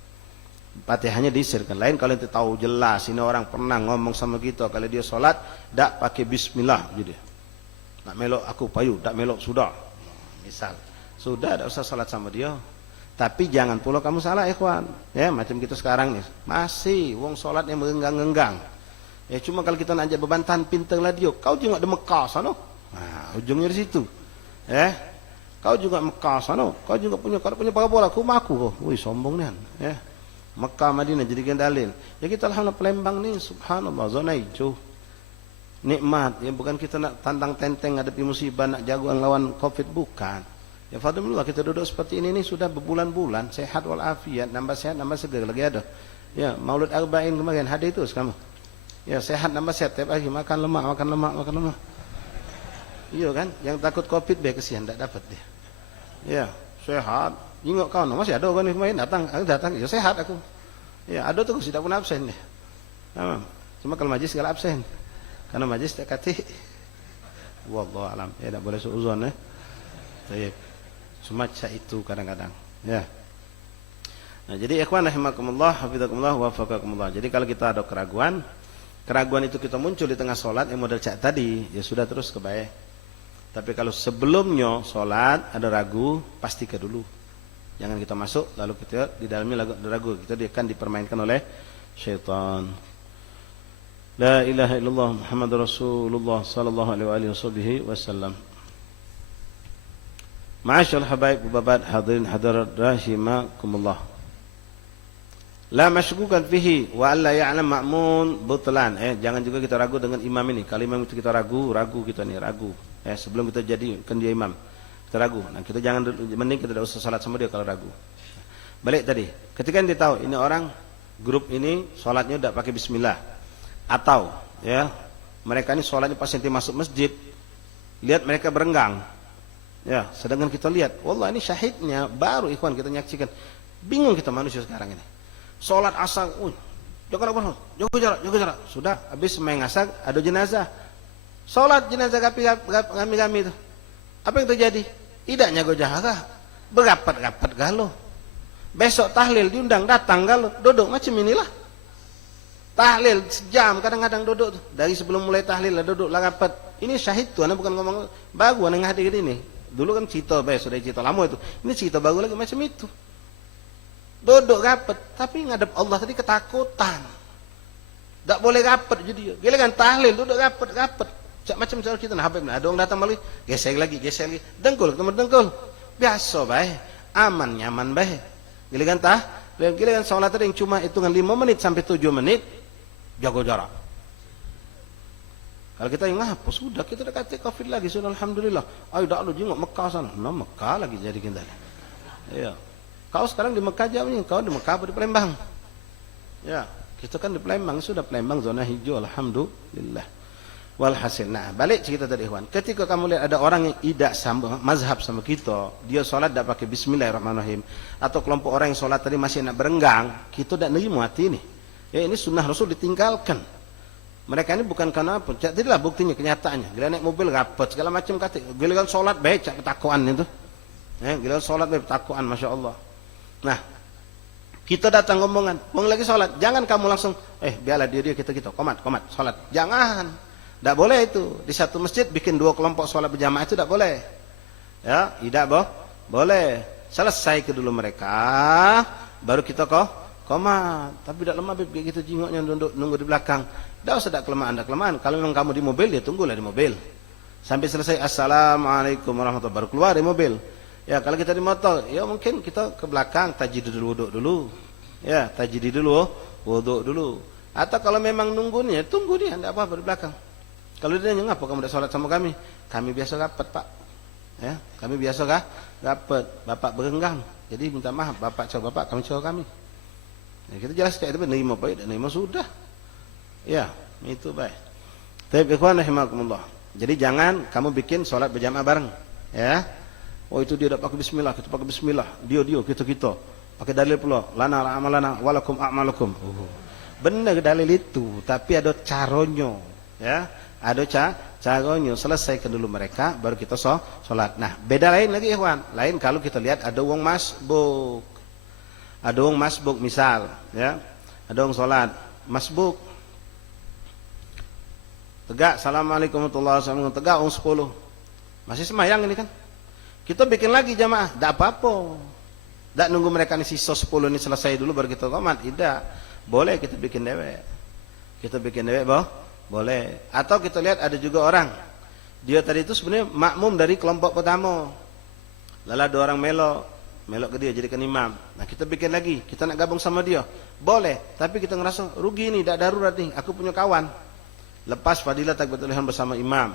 Fatihahnya disirkan. Lain kalau ente tahu jelas ini orang pernah ngomong sama kita kalau dia sholat tidak pakai bismillah, jadi nak melok aku payu, tak melok sudah. Misal. Sudah, tidak usah salat sama dia. Tapi jangan pula kamu salah, ikhwan. Ya, macam kita sekarang nih. Masih, wong salat yang mengenggang-enggang. Ya, cuma kalau kita nak ajak bebantahan, pinterlah dia. Kau juga di Mekah sana. Nah, ujungnya di situ. Kau juga Mekah sana. Kau juga punya parabola. Aku maku. Wih, sombong nih. Ya. Mekah, Madinah jadikan dalil. Ya kita alhamdulillah Palembang nih, subhanallah, zona hijau. Nikmat. Ya, bukan kita nak tantang tenteng hadapi musibah, nak jagoan lawan Covid, bukan. Ya fadlullah kita duduk seperti ini sudah berbulan-bulan, sehat walafiat, nambah sehat, nambah segar lagi ada. Ya, Maulud Arba'in kemarin hadir itu kamu. Ya, sehat nambah sehat, tiap hari makan lemak. Iya kan? Yang takut Covid be kesian enggak dapat dia. Ya, sehat. Jengok kau masih ada kan kemarin datang. Ya sehat aku. Ya, ada tuh tidak pun absen deh. Nah, cuma kalau majlis segala absen. Karena majlis tak kati. Wallahu alam. Ya, tidak boleh suuzon ya. Baik. Semacam itu kadang-kadang ya. Nah, jadi ikhwan rahimakumullah, hafizakumullah, wafaqakumullah. Jadi kalau kita ada keraguan itu kita muncul di tengah sholat yang model cak tadi, ya sudah terus kebaik. Tapi kalau sebelumnya sholat ada ragu, pastikan dulu. Jangan kita masuk lalu kita di dalamnya ada ragu, kita akan dipermainkan oleh syaitan. La ilaha illallah Muhammadur Rasulullah sallallahu alaihi wasallam. Ma'asyarul habaib babat hadirin hadirat rahimakumullah. La masykukan fihi wa alla ya'lam ma'mun butlan. Jangan juga kita ragu dengan imam ini. Kalau imam itu kita ragu kita nih ragu. Sebelum kita jadikan dia imam, kita ragu. Nah, kita jangan, mending kita tidak usah salat sama dia kalau ragu. Balik tadi, ketika dia tahu ini orang grup ini salatnya tidak pakai bismillah, atau ya mereka ini salatnya pas nanti masuk masjid, lihat mereka berenggang. Ya, sedangkan kita lihat, wallah ini syahidnya baru ikhwan kita nyaksikan. Bingung kita manusia sekarang ini. Salat asar, jaga jarak. Sudah habis main asar ada jenazah. Salat jenazah kami itu. Apa yang terjadi? Tidak nyago jaga. Berapat-rapat galau. Besok tahlil diundang datang galau, duduk macam inilah. Tahlil sejam kadang-kadang duduk tuh. Dari sebelum mulai tahlil lah duduk lah rapat. Ini syahid tuh, anak bukan ngomong baru anak hadir ini. Dulu kan cerita, sudah cerita lama itu. Ini cerita baru lagi macam itu. Duduk rapet, tapi ngadep Allah tadi ketakutan. Tak boleh rapet jadi. Giliran tahlil duduk rapet. Cak macam cara kita nah Habib, ada orang datang balik, geser lagi. Dengkul ketemu dengkul. Biasa bae, aman nyaman bae. Giliran giliran salat tadi yang cuma hitungan 5 menit sampai 7 menit, jaga jarak. Kalau kita yang apa sudah kita dekat Covid lagi sudah alhamdulillah. Ayo dak lu jengok Mekah sana. Nah Mekah lagi jadi kita. Iya. Kau sekarang di Mekah aja nih, kau di Mekah apa di Palembang? Ya, kita kan di Palembang sudah Palembang zona hijau alhamdulillah. Walhasil. Nah, balik cerita tadi ikhwan. Ketika kamu lihat ada orang yang tidak sama mazhab sama kita, dia sholat tidak pakai bismillahirrahmanirrahim, atau kelompok orang yang sholat tadi masih nak berenggang, kita tidak nerima hati ini. Ya ini sunnah Rasul ditinggalkan. Mereka ini bukan karena apa, jadilah buktinya kenyataannya. Gila naik mobil rapet segala macam kata. Giliran sholat baik cak petakuan itu. Giliran sholat baik petakuan, masya Allah. Nah, kita datang ngomongan, mau lagi sholat, jangan kamu langsung, biarlah dia kita komat sholat. Jangan, tidak boleh itu. Di satu masjid bikin 2 kelompok sholat berjamaah itu tidak boleh. Ya, tidak boleh. Selesai ke dulu mereka, baru kita komat. Tapi tidak lemah begitu gitu jingoknya nunggu di belakang. Tidak usah tidak kelamaan. Kalau memang kamu di mobil, ya tunggulah di mobil. Sampai selesai assalamualaikum warahmatullahi wabarakatuh, baru keluar di mobil. Ya kalau kita di motor, ya mungkin kita ke belakang tajdidul wudu dulu. Ya tajdid dulu, wudu dulu. Atau kalau memang nunggunya, tunggu dia, tidak apa-apa di belakang. Kalau dia nanya, ngapa kamu tidak sholat sama kami? Kami biasa rapet pak. Ya, kami biasa rapet. Bapak berenggang. Jadi minta maaf, bapak cowok bapak, kami cowok kami. Ya, kita jelas kayak itu, nerima baik dan nerima sudah. Ya, itu baik. Tapi ikhwan rahimakumullah. Jadi jangan kamu bikin sholat berjamaah bareng, ya. Oh itu dia dapat pakai bismillah, kita pakai bismillah. Dia kita. Pakai dalil pula, lana amalana walakum a'malukum. Benar dalil itu, tapi ada caronyo, ya. Ada caronyo. Selesaikan dulu mereka, baru kita sholat. Nah, beda lain lagi ikhwan. Lain kalau kita lihat ada wong masbuk. Ada wong masbuk misal, ya. Ada wong sholat masbuk. Tegak, assalamualaikum warahmatullahi wabarakatuh. Tegak, 10. Masih semayang ini kan. Kita bikin lagi jamaah, tidak apa-apa. Tidak nunggu mereka ini sisa 10 ini selesai dulu baru kita qomat. Tidak. Boleh kita bikin dewek. Boleh. Atau kita lihat ada juga orang. Dia tadi itu sebenarnya makmum dari kelompok pertama. Lalu ada orang melok ke dia jadikan imam. Nah kita bikin lagi, kita nak gabung sama dia. Boleh. Tapi kita ngerasa rugi nih, tidak darurat nih. Aku punya kawan. Lepas fadilah takbiratul ihram bersama imam.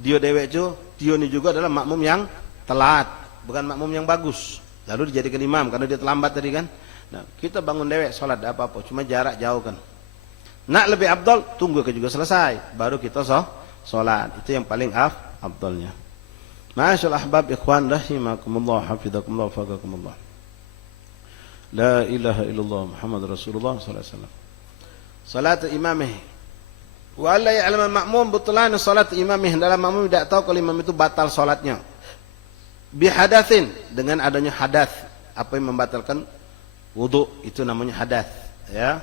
Dia dewek dia ini juga adalah makmum yang telat, bukan makmum yang bagus. Lalu dijadikan imam karena dia terlambat tadi kan. Nah, kita bangun dewek salat tidak apa-apa, cuma jarak jauh kan. Nak lebih afdal tunggu ke juga selesai, baru kita salat. Itu yang paling afdalnya. Ma'asyal ahbab ikhwan rahimakumullah hafizakumullah faqakumullah. La ilaha illallah Muhammad Rasulullah sallallahu alaihi wasallam. Salat imamih wa alla ya'lam al-ma'mum butlan salat imamih, dalam makmum tidak tahu kalau imam itu batal salatnya. Bi hadatsin, dengan adanya hadas. Apa yang membatalkan wudu itu namanya hadas, ya.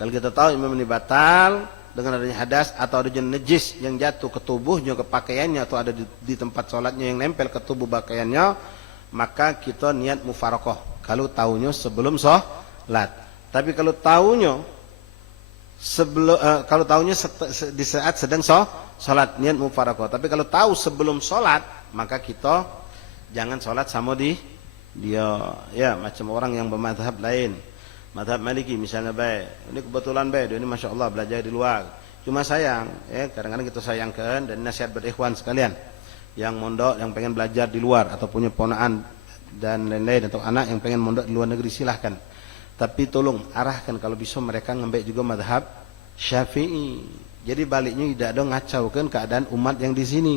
Kalau kita tahu imam ini batal dengan adanya hadas atau adanya najis yang jatuh ke tubuhnya, ke pakaiannya atau ada di tempat salatnya yang nempel ke tubuh pakaiannya, maka kita niat mufaraqah. Kalau tahunya sebelum salat. Tapi kalau tahunya di saat sedang sholat niat mufaraqah. Tapi kalau tahu sebelum sholat, maka kita jangan sholat sama dia, ya macam orang yang bermadhab lain, madhab Maliki misalnya baik. Ini kebetulan baik, dia ini masya Allah belajar di luar. Cuma sayang, kadang-kadang kita sayangkan dan nasihat berikhwan sekalian yang mondok, yang pengen belajar di luar atau punya ponaan dan lain-lain atau anak yang pengen mondok di luar negeri silahkan. Tapi tolong arahkan kalau bisa mereka ngambil juga madhab Syafi'i. Jadi baliknya tidak ada ngacaukan keadaan umat yang di sini.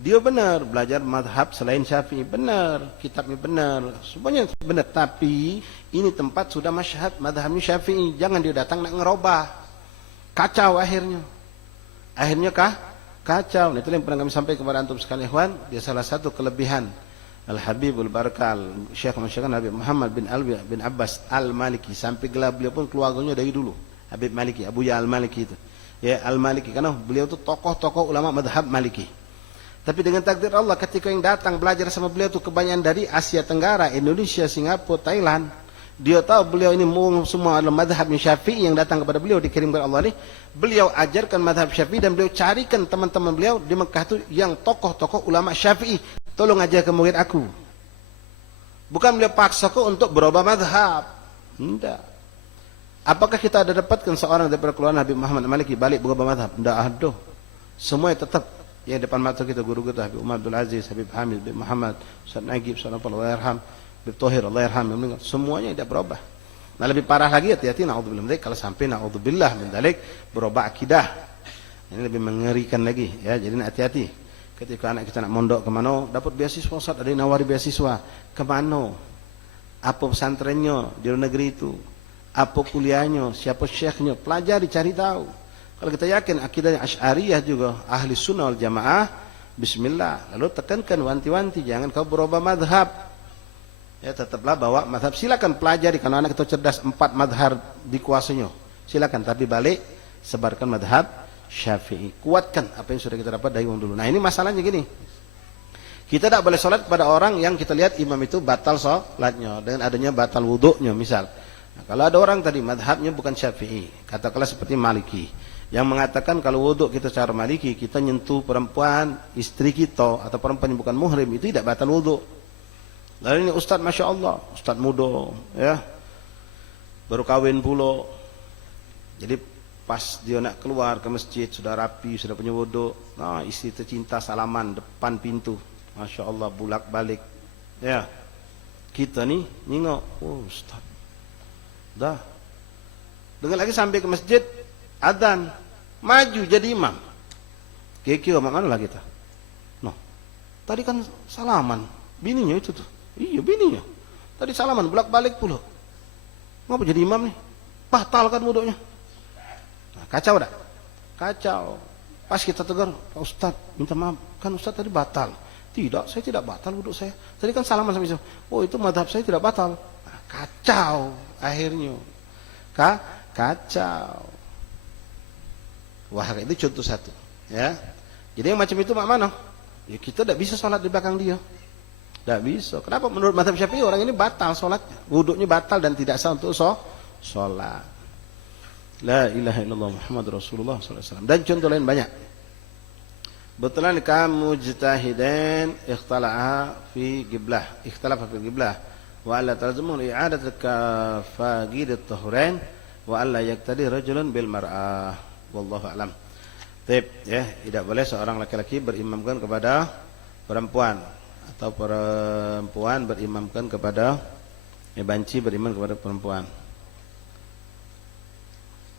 Dia benar belajar madhab selain Syafi'i, benar kitabnya benar, semuanya benar. Tapi ini tempat sudah masyhad madhabnya Syafi'i. Jangan dia datang nak ngerubah, kacau akhirnya. Kacau. Itu yang pernah kami sampaikan kepada antum sekalian. Dia salah satu kelebihan Al-Habibul Barakal Syekh Habib Muhammad bin Abbas Al-Maliki, sampai gelar beliau pun keluarganya dari dulu Habib Maliki, Abu Ya Al-Maliki itu. Ya Al-Maliki karena beliau itu tokoh-tokoh ulama madhab Maliki. Tapi dengan takdir Allah ketika yang datang belajar sama beliau itu kebanyakan dari Asia Tenggara, Indonesia, Singapura, Thailand. Dia tahu beliau ini semua adalah madhab Syafi'i yang datang kepada beliau dikirimkan Allah ini. Beliau ajarkan madhab Syafi'i dan beliau carikan teman-teman beliau di Mekah itu yang tokoh-tokoh ulama Syafi'i. Tolong ajar ke murid aku. Bukan beliau paksa kau untuk berubah madhab. Tidak. Apakah kita ada dapatkan seorang daripada keluarga Habib Muhammad Maliki balik berubah madhab? Tidak ada. Semua tetap yang depan mata kita guru kita Habib Umar Abdul Aziz, Habib Hamid, Habib Muhammad, Ustaz Nagib, Ustaz Allah yarham, Habib Thohir Allah yarham, semuanya tidak berubah. Nah lebih parah lagi hati-hati naudzubillah min dzalik kalau sampai naudzubillah min dzalik berubah akidah. Ini lebih mengerikan lagi ya. Jadi hati-hati. Ketika anak kita nak mondok ke mana, dapat beasiswa Ustaz, ada yang nawari beasiswa. Ke mana? Apa pesantrennya di luar negeri itu? Apa kuliahnya? Siapa syekhnya? Pelajari, cari tahu. Kalau kita yakin akidahnya Asy'ariyah juga ahli sunnah wal jamaah, bismillah. Lalu tekankan wanti-wanti, jangan kau berubah madhab. Ya tetaplah bawa madhab. Silakan pelajari, karena anak kita cerdas 4 madhab dikuasainya. Silakan, tapi balik sebarkan madhab Syafi'i. Kuatkan apa yang sudah kita dapat dari dulu. Nah ini masalahnya gini. Kita tidak boleh sholat kepada orang yang kita lihat imam itu batal sholatnya dengan adanya batal wuduknya misal. Nah, kalau ada orang tadi madhabnya bukan Syafi'i, katakanlah seperti Maliki, yang mengatakan kalau wuduk kita secara Maliki, kita nyentuh perempuan istri kita atau perempuan yang bukan muhrim itu tidak batal wuduk. Lalu ini Ustadz Masya Allah, Ustadz muda ya, baru kawin pula. Jadi pas dia nak keluar ke masjid sudah rapi, sudah punya wuduk, nah istri tercinta salaman depan pintu, Masya Allah bulak balik ya. Kita nih nengok, oh Ustadz dah dengan lagi sampai ke masjid adzan maju jadi imam, kira-kira mana lah kita. Noh tadi kan salaman bininya itu tuh, iya bininya tadi salaman bulak balik pula, ngapa jadi imam nih, batal kan wuduknya. Nah, kacau dah, kacau. Pas kita tegur, Pak Ustadz minta maaf, kan Ustadz tadi batal. Tidak, saya tidak batal wuduk saya, tadi kan salaman sama istri. Oh itu madhab saya tidak batal. Nah, kacau akhirnya, kacau. Wah itu contoh satu ya. Jadi yang macam itu mana? Ya kita tidak bisa sholat di belakang dia, tidak bisa. Kenapa? Menurut mazhab Syafi'i orang ini batal sholatnya, wuduknya batal dan tidak sah untuk sholat. La ilaha illallah Muhammad Rasulullah SAW. Dan contoh lain banyak. Betulan kamu mujtahidan ikhtala'a fi qiblah, ikhtalafa fi qiblah wa alla talzamu i'adat kafaqid at-tahurain wa alla yaktadi rajulun bil mar'ah. Wallahu a'lam. Tip ya, tidak boleh seorang laki-laki berimamkan kepada perempuan atau perempuan berimamkan kepada banci berimam kepada perempuan.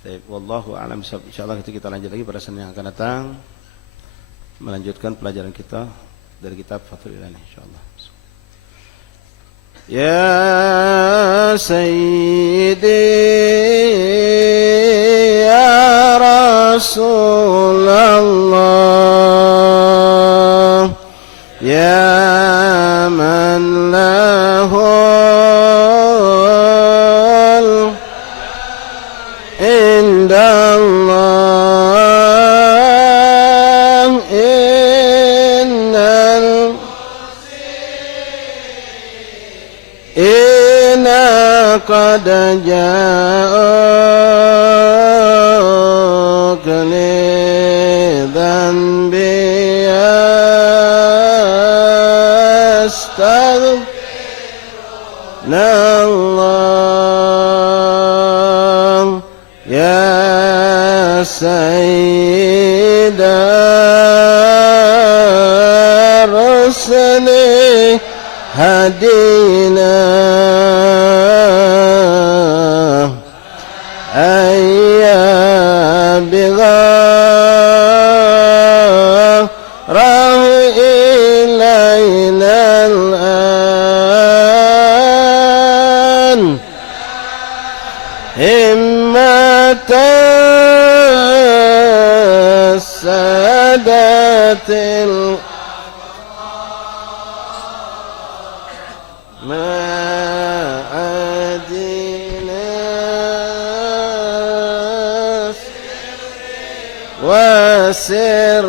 Tip, wallahu a'lam. Insyaallah kita lanjut lagi pada Senin yang akan datang melanjutkan pelajaran kita dari kitab Fathul Ilani insyaallah. Ya Sayyidi ya Rasulullah ya man lahul indallah innal qad ja'ak li dhanbi astaghfirullah ya sayyida rusuli hadina السادة معادنا وسر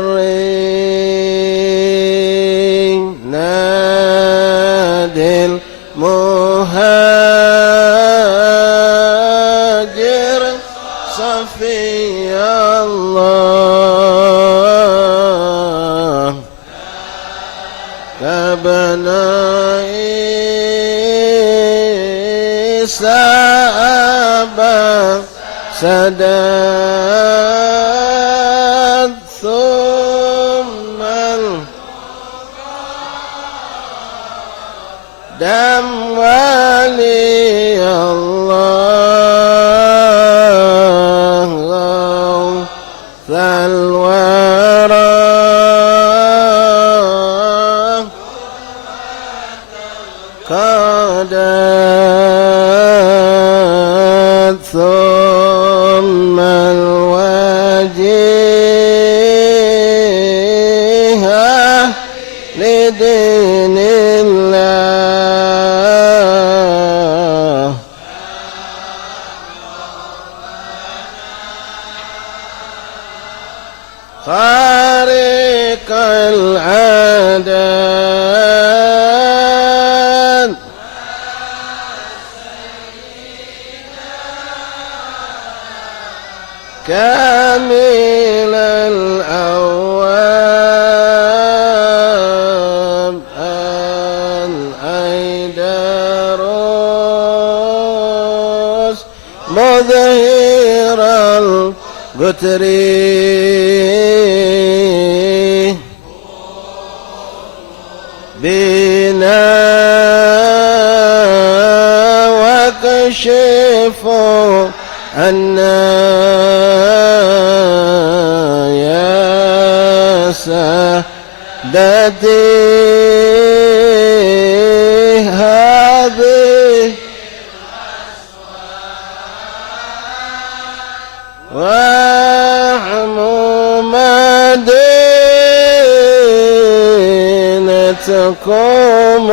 نادي المهاجر عيسى أبا سداد ثم الدم ولي الله غوث الورى قادت ثم الوجيه لدين الله خارق العادات كامل الأواب الأيدروس مظهر القتر بنا وكشف عنا يا سادتي هذه مدينتكم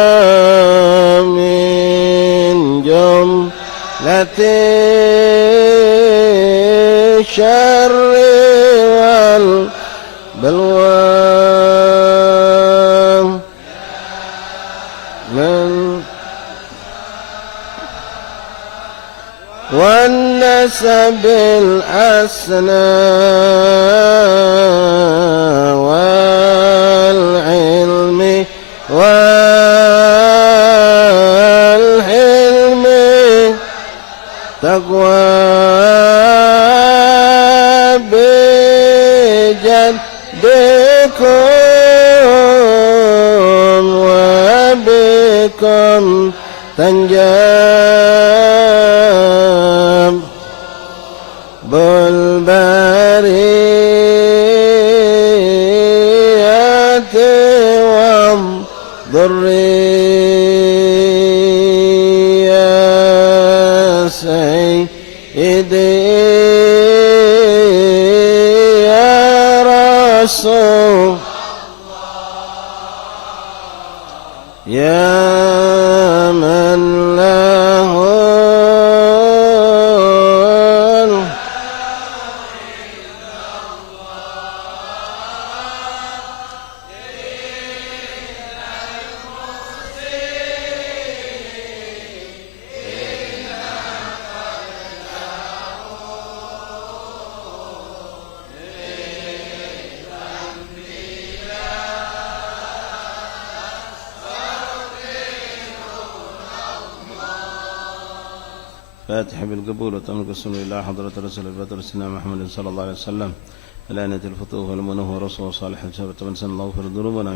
الغنام من جملة الشر والبلوى والنسب الأسنى والعلم والحلم تقوى بجدكم وبكم تنجاب بالبريات والذرية سيدي يا رسول يا من له فاتح بالقبول وتملك السنة إلى حضرة رسول الفتر سيدنا محمد صلى الله عليه وسلم الآنة الفتوح والمنه ورسول صالح الشرط من سن الله في ذنوبنا